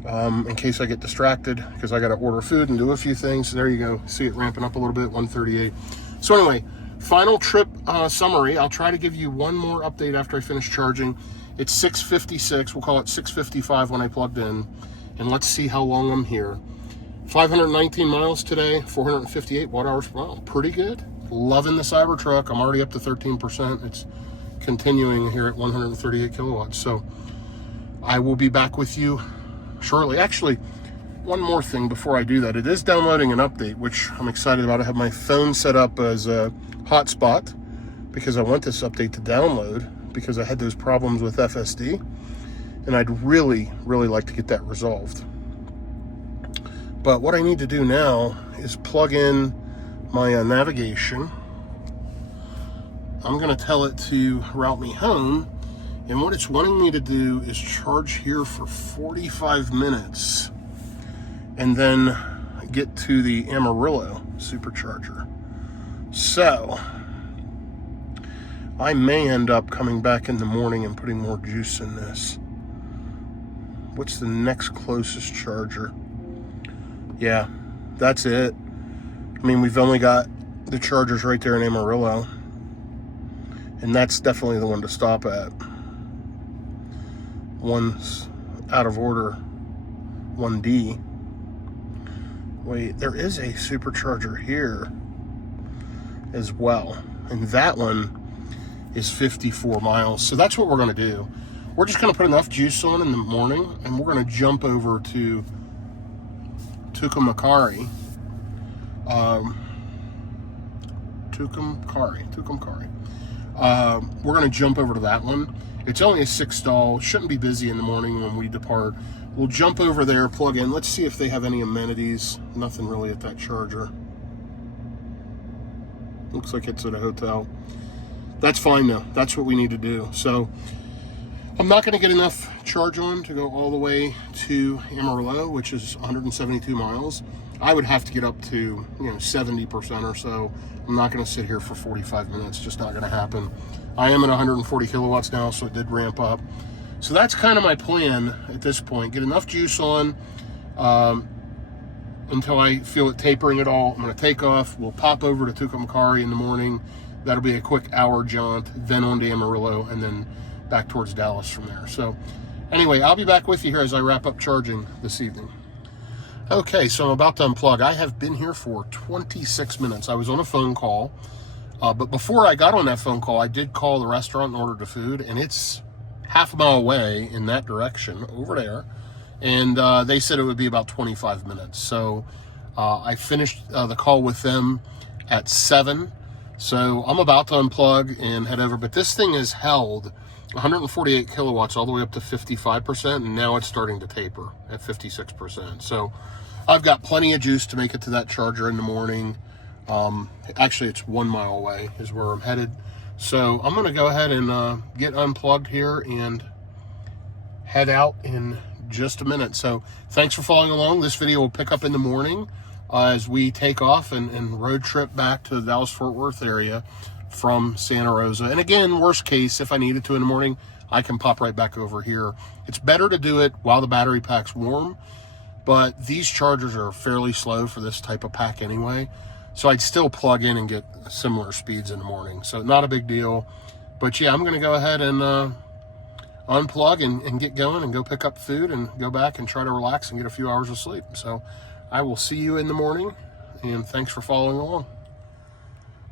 In case I get distracted, because I got to order food and do a few things. So there you go. See it ramping up a little bit, 138. So anyway, final trip summary. I'll try to give you one more update after I finish charging. It's 6:56. We'll call it 6:55 when I plugged in. And let's see how long I'm here. 519 miles today, 458 watt-hours per mile. Pretty good. Loving the Cybertruck. I'm already up to 13%. It's continuing here at 138 kilowatts. So I will be back with you shortly. Actually, one more thing before I do that. It is downloading an update, which I'm excited about. I have my phone set up as a hotspot because I want this update to download because I had those problems with FSD, and I'd really, really like to get that resolved. But what I need to do now is plug in my navigation. I'm going to tell it to route me home, and what it's wanting me to do is charge here for 45 minutes and then get to the Amarillo supercharger. So I may end up coming back in the morning and putting more juice in this. What's the next closest charger? Yeah, that's it. I mean, we've only got the chargers right there in Amarillo, and that's definitely the one to stop at. One's out of order, 1D. Wait, there is a supercharger here as well, and that one is 54 miles. So that's what we're going to do. We're just going to put enough juice on in the morning, and we're going to jump over to Tucumcari. Tucumcari. We're going to jump over to that one. It's only a 6 stall. Shouldn't be busy in the morning when we depart. We'll jump over there, plug in. Let's see if they have any amenities. Nothing really at that charger. Looks like it's at a hotel. That's fine though. That's what we need to do. So I'm not going to get enough charge on to go all the way to Amarillo, which is 172 miles. I would have to get up to 70% or so. I'm not going to sit here for 45 minutes. Just not going to happen. I am at 140 kilowatts now, so it did ramp up. So that's kind of my plan at this point. Get enough juice on until I feel it tapering at all. I'm going to take off. We'll pop over to Tucumcari in the morning. That'll be a quick hour jaunt, then on to Amarillo, and then back towards Dallas from there. So anyway, I'll be back with you here as I wrap up charging this evening. Okay, so I'm about to unplug. I have been here for 26 minutes. I was on a phone call, but before I got on that phone call, I did call the restaurant and ordered the food, and it's half a mile away in that direction over there, and they said it would be about 25 minutes. So I finished the call with them at 7, so I'm about to unplug and head over, but this thing is held 148 kilowatts all the way up to 55%, and now it's starting to taper at 56%. So I've got plenty of juice to make it to that charger in the morning. Actually, it's 1 mile away is where I'm headed. So I'm going to go ahead and get unplugged here and head out in just a minute. So thanks for following along. This video will pick up in the morning as we take off and road trip back to the Dallas-Fort Worth area from Santa Rosa. And again, worst case, if I needed to in the morning, I can pop right back over here. It's better to do it while the battery pack's warm, but these chargers are fairly slow for this type of pack anyway. So I'd still plug in and get similar speeds in the morning. So not a big deal. But yeah, I'm going to go ahead and unplug and get going and go pick up food and go back and try to relax and get a few hours of sleep. So I will see you in the morning, and thanks for following along.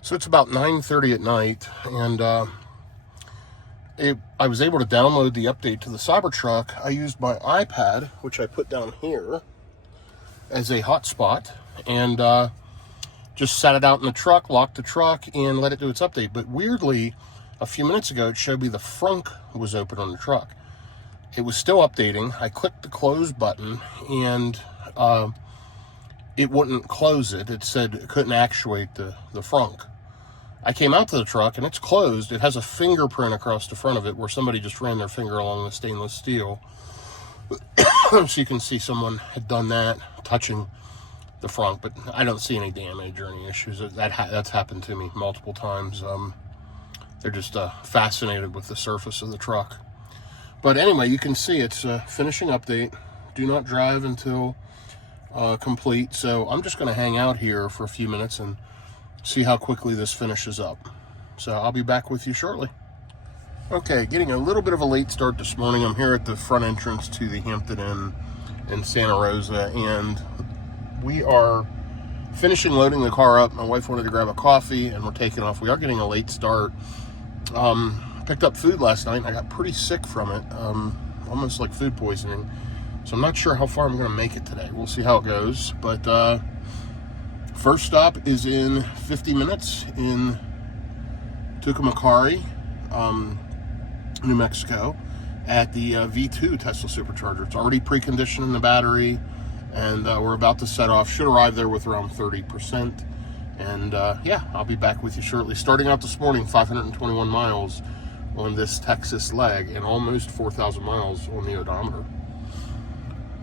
So it's about 9:30 at night, and I was able to download the update to the Cybertruck. I used my iPad, which I put down here, as a hotspot, and just sat it out in the truck, locked the truck, and let it do its update. But weirdly, a few minutes ago, it showed me the frunk was open on the truck. It was still updating. I clicked the close button, and it wouldn't close it. It said it couldn't actuate the frunk. I came out to the truck, and it's closed. It has a fingerprint across the front of it where somebody just ran their finger along the stainless steel. So you can see someone had done that, touching the front, but I don't see any damage or any issues. That's happened to me multiple times. They're just fascinated with the surface of the truck. But anyway, you can see it's finishing update. Do not drive until complete. So I'm just going to hang out here for a few minutes and see how quickly this finishes up. So I'll be back with you shortly. Okay, getting a little bit of a late start this morning. I'm here at the front entrance to the Hampton Inn in Santa Rosa, and we are finishing loading the car up. My wife wanted to grab a coffee, and we're taking off. We are getting a late start. Picked up food last night, and I got pretty sick from it, almost like food poisoning. So I'm not sure how far I'm going to make it today. We'll see how it goes. But first stop is in 50 minutes in Tucumcari, New Mexico, at the V2 Tesla Supercharger. It's already preconditioning the battery, and we're about to set off. Should arrive there with around 30%. And yeah, I'll be back with you shortly. Starting out this morning, 521 miles on this Texas leg, and almost 4,000 miles on the odometer.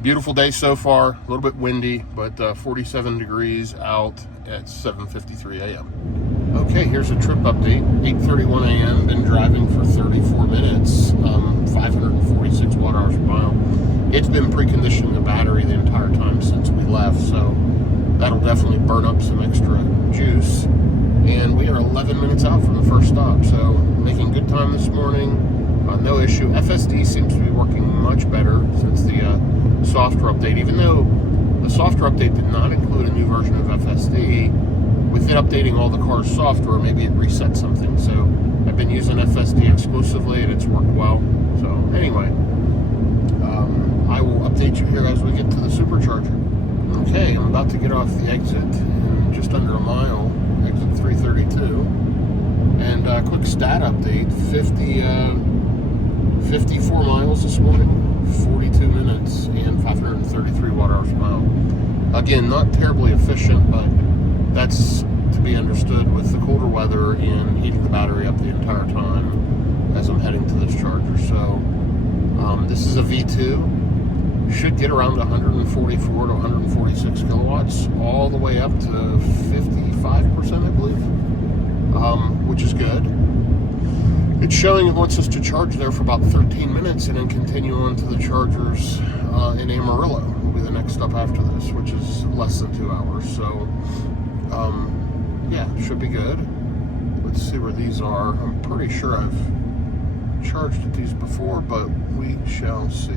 Beautiful day so far. A little bit windy, but 47 degrees out at 7:53 a.m. Okay, here's a trip update. 8:31 a.m. Been driving for 34 minutes. 546 watt-hours per mile. It's been preconditioning the battery the entire time since we left, so that'll definitely burn up some extra juice. And we are 11 minutes out from the first stop, so making good time this morning. No issue. FSD seems to be working much better since the software update. Even though the software update did not include a new version of FSD, with it updating all the car's software, maybe it reset something. So I've been using FSD exclusively, and it's worked well. So anyway, I will update you here as we get to the supercharger. Okay, I'm about to get off the exit in just under a mile, exit 332. And quick stat update, 54 miles this morning, 42 minutes, and 533 watt-hours per mile. Again, not terribly efficient, but that's to be understood with the colder weather and heating the battery up the entire time as I'm heading to this charger. So this is a V2. Should get around 144 to 146 kilowatts, all the way up to 55%, I believe, which is good. It's showing it wants us to charge there for about 13 minutes and then continue on to the chargers in Amarillo. Will be the next stop after this, which is less than 2 hours. So, yeah, should be good. Let's see where these are. I'm pretty sure I've charged at these before, but we shall see.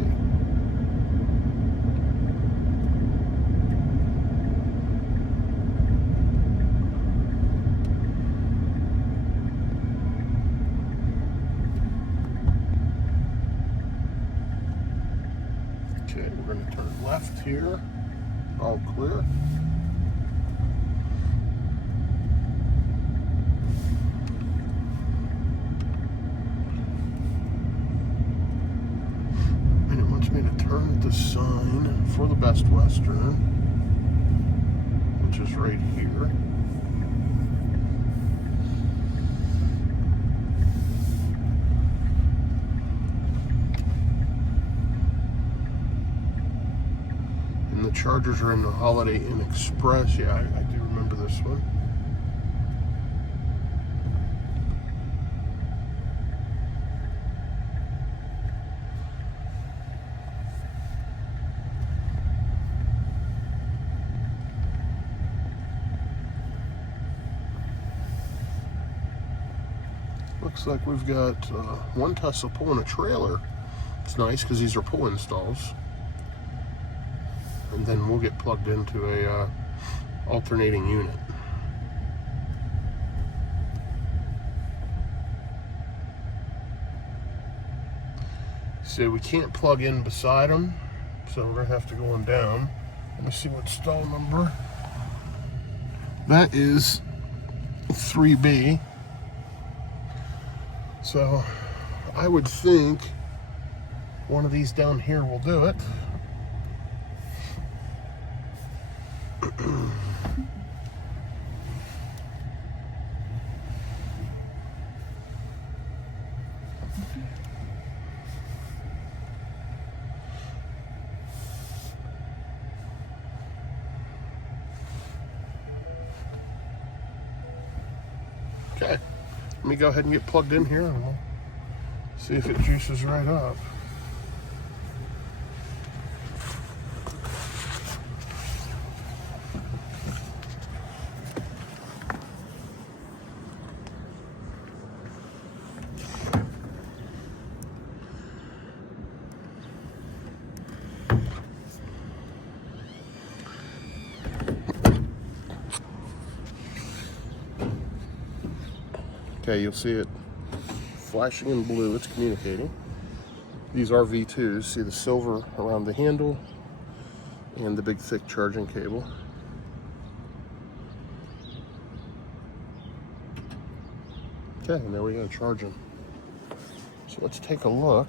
Okay, we're going to turn left here. All clear. And it wants me to turn at the sign for the Best Western, which is right here. The chargers are in the Holiday Inn Express. Yeah, I do remember this one. Looks like we've got one Tesla pulling a trailer It's nice because these are pull installs. And then we'll get plugged into a alternating unit. So we can't plug in beside them, so we're gonna have to go on down. Let me see what stall number. That is 3B. So I would think one of these down here will do it. Okay, let me go ahead and get plugged in here and we'll see if it juices right up. Okay, you'll see it flashing in blue, it's communicating. These are V2s, see the silver around the handle and the big thick charging cable. Okay, and there we go, charging. So let's take a look.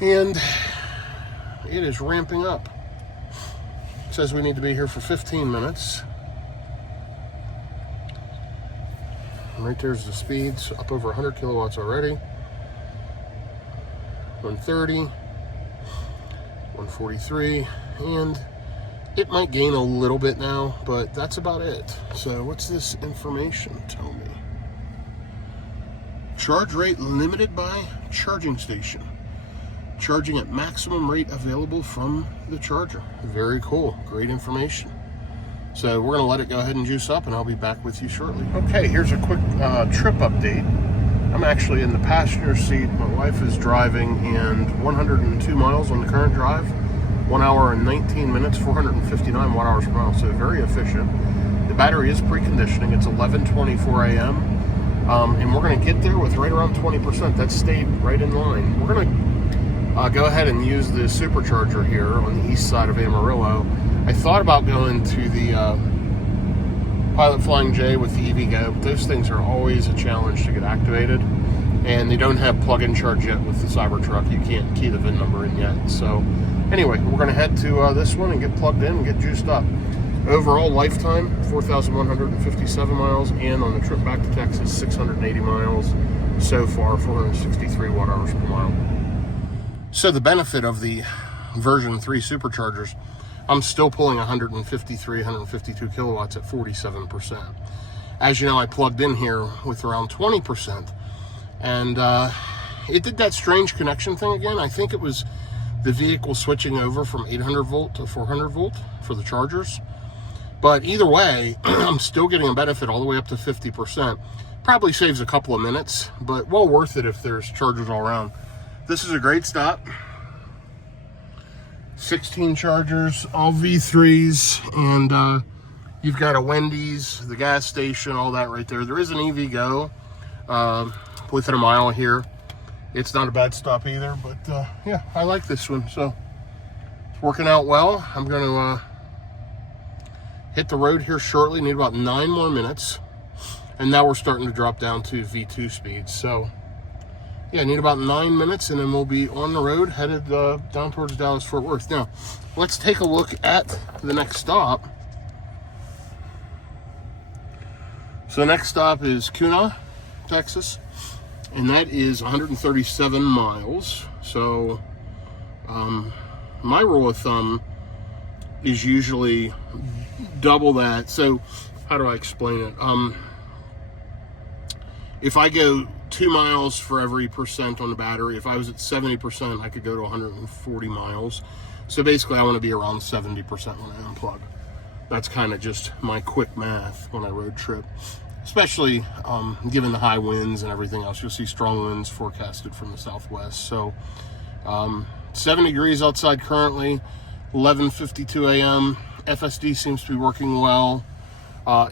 And it is ramping up. It says we need to be here for 15 minutes. And right there's the speeds, up over 100 kilowatts already. 130, 143, and it might gain a little bit now, but that's about it. So what's this information tell me? Charge rate limited by charging station. Charging at maximum rate available from the charger. Very cool, great information. So we're gonna let it go ahead and juice up and I'll be back with you shortly. Okay, here's a quick trip update. I'm actually in the passenger seat. My wife is driving and 102 miles on the current drive. 1 hour and 19 minutes, 459 watt hours per mile, so very efficient. The battery is preconditioning, it's 11:24 a.m. And we're gonna get there with right around 20%. That stayed right in line. We're gonna go ahead and use the supercharger here on the east side of Amarillo. I thought about going to the Pilot Flying J with the EVgo, but those things are always a challenge to get activated. And they don't have plug-in charge yet with the Cybertruck. You can't key the VIN number in yet. So anyway, we're gonna head to this one and get plugged in and get juiced up. Overall lifetime, 4,157 miles, and on the trip back to Texas, 680 miles so far, 463 watt hours per mile. So the benefit of the version 3 superchargers, I'm still pulling 153, 152 kilowatts at 47%. As you know, I plugged in here with around 20%, and it did that strange connection thing again. I think it was the vehicle switching over from 800 volt to 400 volt for the chargers. But either way, I'm still getting a benefit all the way up to 50%. Probably saves a couple of minutes, but well worth it if there's chargers all around. This is a great stop. 16 chargers, all V3s, and you've got a Wendy's, the gas station, all that right there. There is an EVgo within a mile here. It's not a bad stop either, but yeah, I like this one. So it's working out well. I'm going to hit the road here shortly. Need about 9 more minutes, and now we're starting to drop down to V2 speeds. So yeah, need about 9 minutes, and then we'll be on the road headed down towards Dallas-Fort Worth. Now, let's take a look at the next stop. So the next stop is Kuna, Texas, and that is 137 miles. So my rule of thumb is usually double that. So how do I explain it? If I go 2 miles for every percent on the battery, if I was at 70%, I could go to 140 miles. So basically I want to be around 70% when I unplug. That's kind of just my quick math when I road trip. especially given the high winds and everything else. You'll see strong winds forecasted from the southwest. So 7 degrees outside currently, 11:52 a.m. FSD seems to be working well.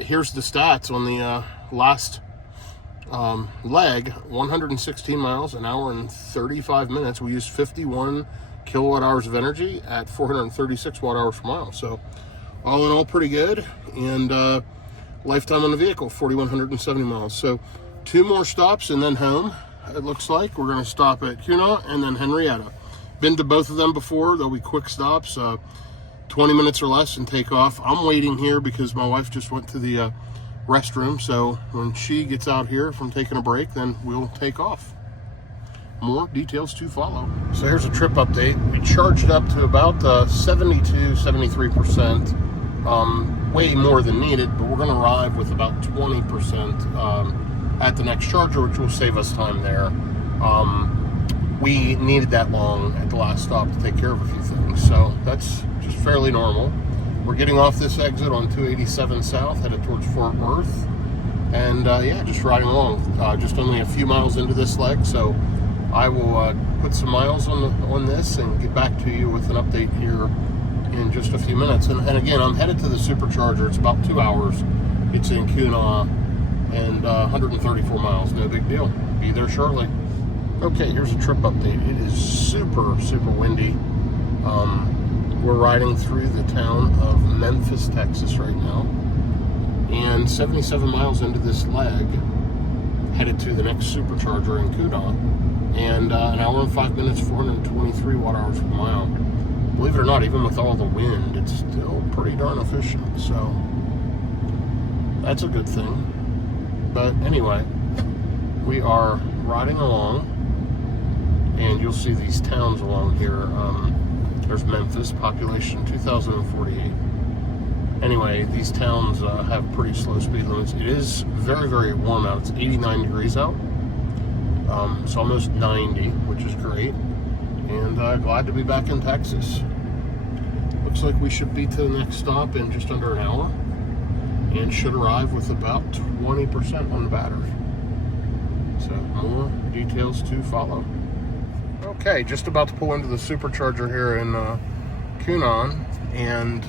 Here's the stats on the last leg: 116 miles, an hour and 35 minutes. We used 51 kilowatt hours of energy at 436 watt hours per mile. So all in all, pretty good. And lifetime on the vehicle, 4,170 miles. So 2 more stops and then home. It looks like we're going to stop at Cuna and then Henrietta. Been to both of them before. They'll be quick stops, 20 minutes or less, and take off. I'm waiting here because my wife just went to the restroom. So when she gets out here from taking a break, then we'll take off. More details to follow. So here's a trip update. We charged up to about 72-73%. Way more than needed, but we're going to arrive with about 20% at the next charger, which will save us time there. We needed that long at the last stop to take care of a few things, so that's just fairly normal. We're getting off this exit on 287 South, headed towards Fort Worth, and yeah, just riding along. Just only a few miles into this leg, so I will put some miles on this and get back to you with an update here in just a few minutes. And again, I'm headed to the supercharger. It's about 2 hours. It's in Cuna, and 134 miles. No big deal. Be there shortly. Okay, here's a trip update. It is super windy. We're riding through the town of Memphis, Texas right now, and 77 miles into this leg, headed to the next supercharger in Cuna, and an hour and 5 minutes, 423 watt hours per mile. Believe it or not, even with all the wind, it's still pretty darn efficient, so that's a good thing. But anyway, we are riding along, and you'll see these towns along here. There's Memphis, population 2,048. Anyway, these towns have pretty slow speed limits. It is very warm out. It's 89 degrees out. It's almost 90, which is great. And glad to be back in Texas. Looks like we should be to the next stop in just under an hour, and should arrive with about 20% on the battery. So more details to follow. Okay, just about to pull into the supercharger here in Cuna, and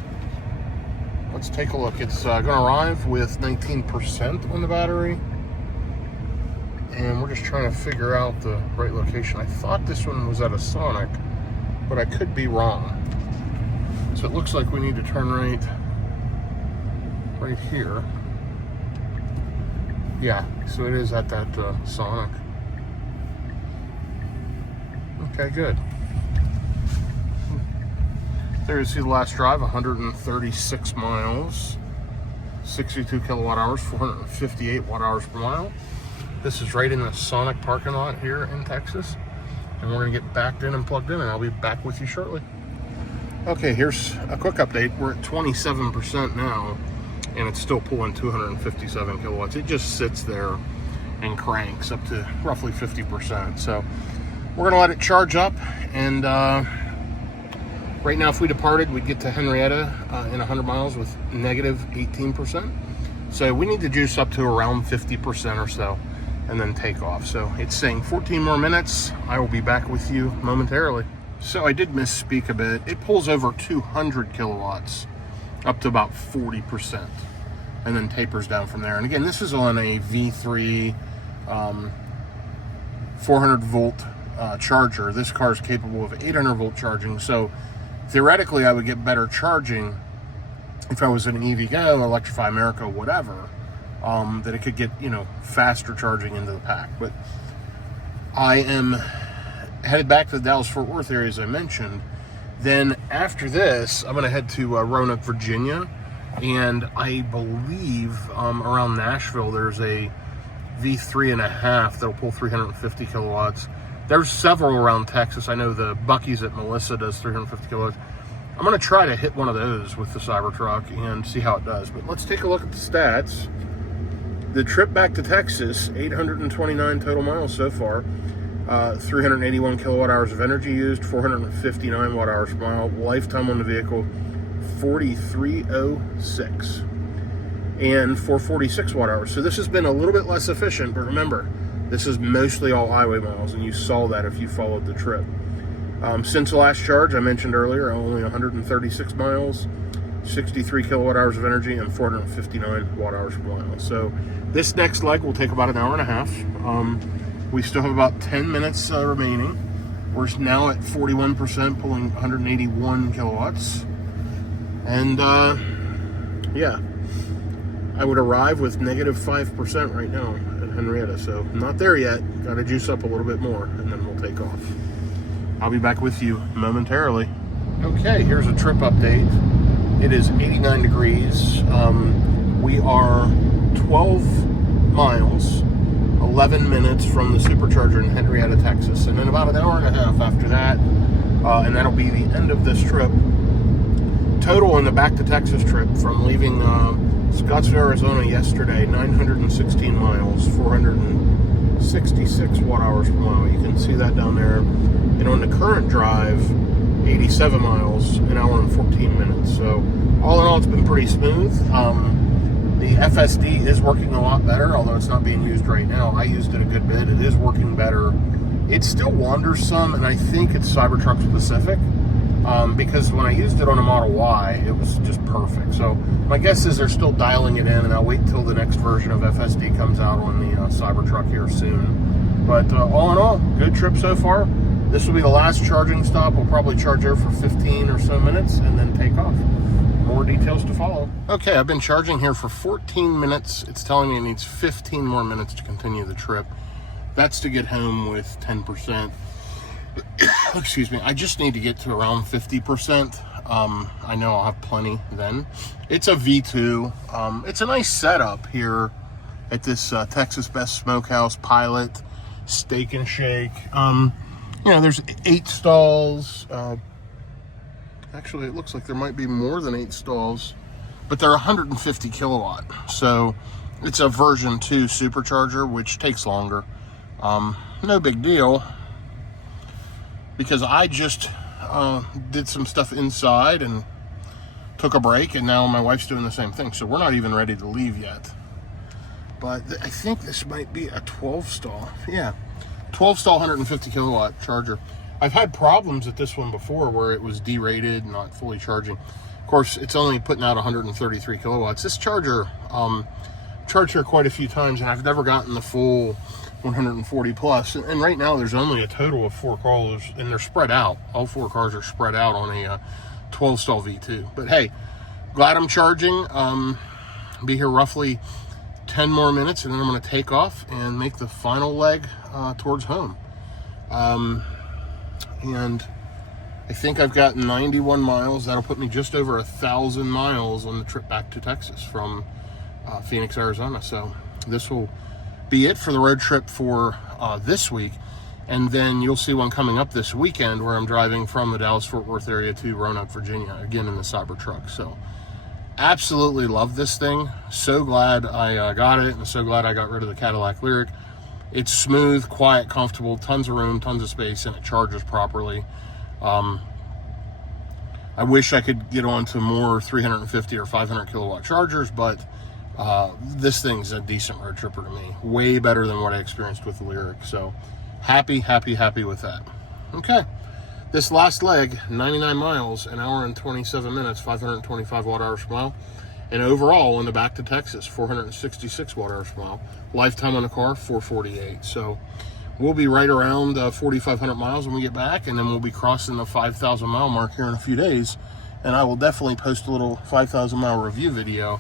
let's take a look. It's going to arrive with 19% on the battery, and we're just trying to figure out the right location. I thought this one was at a Sonic, but I could be wrong. So it looks like we need to turn right here. Yeah, so it is at that Sonic. Okay, good. There you see the last drive, 136 miles, 62 kilowatt hours, 458 watt hours per mile. This is right in the Sonic parking lot here in Texas, and we're gonna get backed in and plugged in, and I'll be back with you shortly. Okay, here's a quick update. We're at 27% now, and it's still pulling 257 kilowatts. It just sits there and cranks up to roughly 50%. So we're gonna let it charge up, and right now, if we departed, we'd get to Henrietta in 100 miles with negative 18%. So we need to juice up to around 50% or so, and then take off. So it's saying 14 more minutes. I will be back with you momentarily. So I did misspeak a bit. It pulls over 200 kilowatts up to about 40%, and then tapers down from there. And again, this is on a V3 400 volt charger. This car is capable of 800 volt charging. So theoretically, I would get better charging if I was in an EVgo, Electrify America, whatever, that it could get, faster charging into the pack. But I am headed back to the Dallas-Fort Worth area, as I mentioned. Then after this, I'm going to head to Roanoke, Virginia, and I believe around Nashville there's a V3.5 that'll pull 350 kilowatts. There's several around Texas. I know the Buc-ee's at Melissa does 350 kilowatts. I'm going to try to hit one of those with the Cybertruck and see how it does. But let's take a look at the stats. The trip back to Texas, 829 total miles so far. 381 kilowatt hours of energy used, 459 watt hours per mile. Lifetime on the vehicle, 4306. and 446 watt hours. So this has been a little bit less efficient, but remember, this is mostly all highway miles, and you saw that if you followed the trip. Since the last charge, I mentioned earlier, only 136 miles, 63 kilowatt hours of energy, and 459 watt hours per mile. So this next leg will take about an hour and a half. We still have about 10 minutes remaining. We're now at 41%, pulling 181 kilowatts. And yeah, I would arrive with negative 5% right now at Henrietta. So not there yet. Got to juice up a little bit more, and then we'll take off. I'll be back with you momentarily. Okay, here's a trip update. It is 89 degrees. We are 12 miles, 11 minutes from the supercharger in Henrietta, Texas. And then about an hour and a half after that, and that'll be the end of this trip. Total in the back to Texas trip from leaving Scottsdale, Arizona yesterday, 916 miles, 466 watt hours per mile. You can see that down there. And on the current drive, 87 miles, an hour and 14 minutes. So all in all, it's been pretty smooth. The FSD is working a lot better, although it's not being used right now. I used it a good bit. It is working better. It still wanders some, and I think it's Cybertruck specific, because when I used it on a Model Y, it was just perfect. So my guess is they're still dialing it in, and I'll wait until the next version of FSD comes out on the Cybertruck here soon. But all in all, good trip so far. This will be the last charging stop. We'll probably charge there for 15 or so minutes and then take off. More details to follow. Okay, I've been charging here for 14 minutes. It's telling me it needs 15 more minutes to continue the trip. That's to get home with 10%. Excuse me. I just need to get to around 50%. I know I'll have plenty then. It's a V2. It's a nice setup here at this Texas Best Smokehouse Pilot Steak and Shake. You know, there's 8 stalls. Actually, it looks like there might be more than 8 stalls, but they're 150 kilowatt. So it's a version 2 supercharger, which takes longer. No big deal, because I just did some stuff inside and took a break, and now my wife's doing the same thing. So we're not even ready to leave yet. But I think this might be a 12 stall. Yeah. 12 stall 150 kilowatt charger. I've had problems at this one before where it was derated, not fully charging. Of course, it's only putting out 133 kilowatts. This charger charged here quite a few times, and I've never gotten the full 140 plus. And right now there's only a total of 4 cars, and they're spread out. All 4 cars are spread out on a 12 stall V2. But hey, glad I'm charging. Be here roughly 10 more minutes, and then I'm going to take off and make the final leg towards home. And I think I've got 91 miles. That'll put me just over 1,000 miles on the trip back to Texas from Phoenix, Arizona. So this will be it for the road trip for this week. And then you'll see one coming up this weekend where I'm driving from the Dallas-Fort Worth area to Roanoke, Virginia, again in the Cybertruck. So absolutely love this thing. So glad I got it, and so glad I got rid of the Cadillac Lyriq. It's smooth, quiet, comfortable, tons of room, tons of space, and it charges properly. I wish I could get on to more 350 or 500 kilowatt chargers, but this thing's a decent road tripper to me. Way better than what I experienced with the Lyriq. So happy with that. Okay. This last leg, 99 miles, an hour and 27 minutes, 525 watt hours per mile. And overall, on the back to Texas, 466 watt hours per mile. Lifetime on the car, 448. So we'll be right around 4,500 miles when we get back, and then we'll be crossing the 5,000 mile mark here in a few days. And I will definitely post a little 5,000 mile review video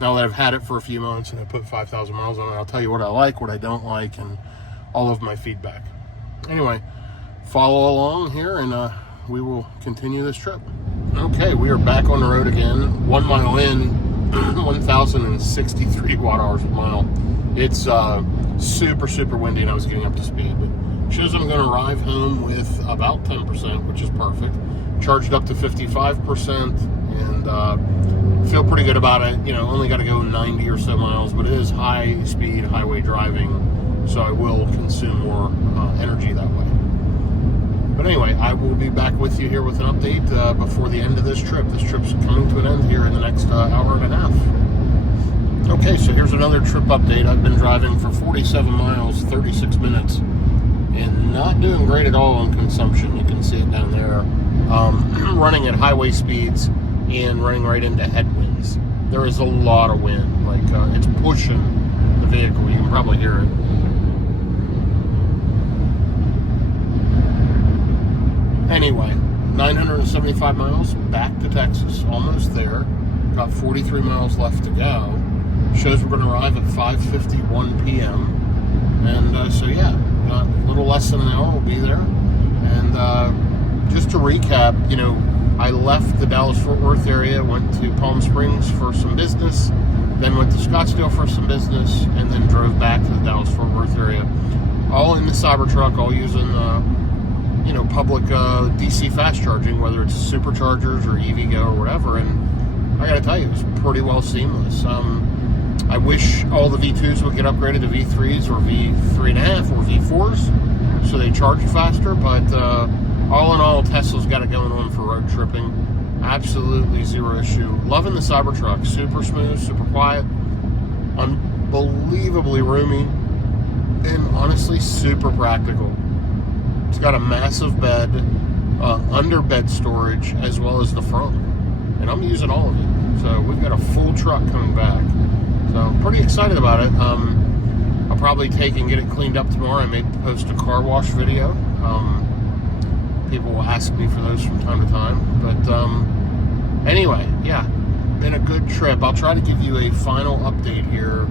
now that I've had it for a few months and I put 5,000 miles on it. I'll tell you what I like, what I don't like, and all of my feedback. Anyway, follow along here, and we will continue this trip. Okay, we are back on the road again. 1 mile in, 1,063 watt hours per mile. It's super windy, and I was getting up to speed, but shows I'm going to arrive home with about 10%, which is perfect. Charged up to 55%, and feel pretty good about it. You know, only got to go 90 or so miles, but it is high speed highway driving, so I will consume more energy that way. But anyway, I will be back with you here with an update before the end of this trip. This trip's coming to an end here in the next hour and a half. Okay, so here's another trip update. I've been driving for 47 miles, 36 minutes, and not doing great at all on consumption. You can see it down there. Running at highway speeds and running right into headwinds. There is a lot of wind. Like, it's pushing the vehicle. You can probably hear it. Anyway, 975 miles back to Texas. Almost there. Got 43 miles left to go. Shows we're going to arrive at 5:51 p.m. And so, yeah, got a little less than an hour. We'll be there. And just to recap, you know, I left the Dallas-Fort Worth area, went to Palm Springs for some business, then went to Scottsdale for some business, and then drove back to the Dallas-Fort Worth area. All in the Cybertruck, all using, you know, public DC fast charging, whether it's superchargers or EVgo or whatever. And I got to tell you, it's pretty well seamless. I wish all the V2s would get upgraded to V3s or V3.5 or V4s so they charge faster, but all in all, Tesla's got it going on for road tripping. Absolutely zero issue. Loving the Cybertruck. Super smooth, super quiet, unbelievably roomy, and honestly super practical. It's got a massive bed, under bed storage, as well as the front. And I'm using all of it. So we've got a full truck coming back. So I'm pretty excited about it. I'll probably take and get it cleaned up tomorrow. I may post a car wash video. People will ask me for those from time to time. But anyway, yeah, been a good trip. I'll try to give you a final update here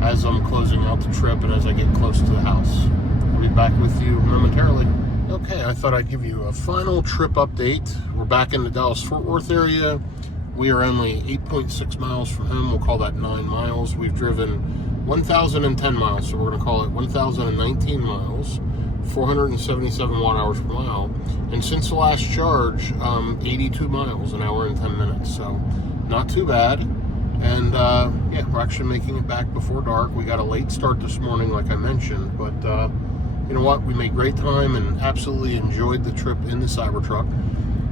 as I'm closing out the trip and as I get close to the house. I'll be back with you momentarily. Okay, I thought I'd give you a final trip update. We're back in the Dallas-Fort Worth area. We are only 8.6 miles from home. We'll call that 9 miles. We've driven 1,010 miles, so we're going to call it 1,019 miles, 477 watt-hours per mile. And since the last charge, 82 miles, an hour and 10 minutes. So not too bad. And yeah, we're actually making it back before dark. We got a late start this morning, like I mentioned, but you know what? We made great time and absolutely enjoyed the trip in the Cybertruck.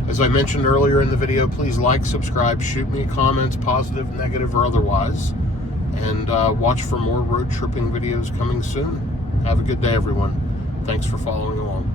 As I mentioned earlier in the video, please like, subscribe, shoot me comments, positive, negative, or otherwise. And watch for more road tripping videos coming soon. Have a good day, everyone. Thanks for following along.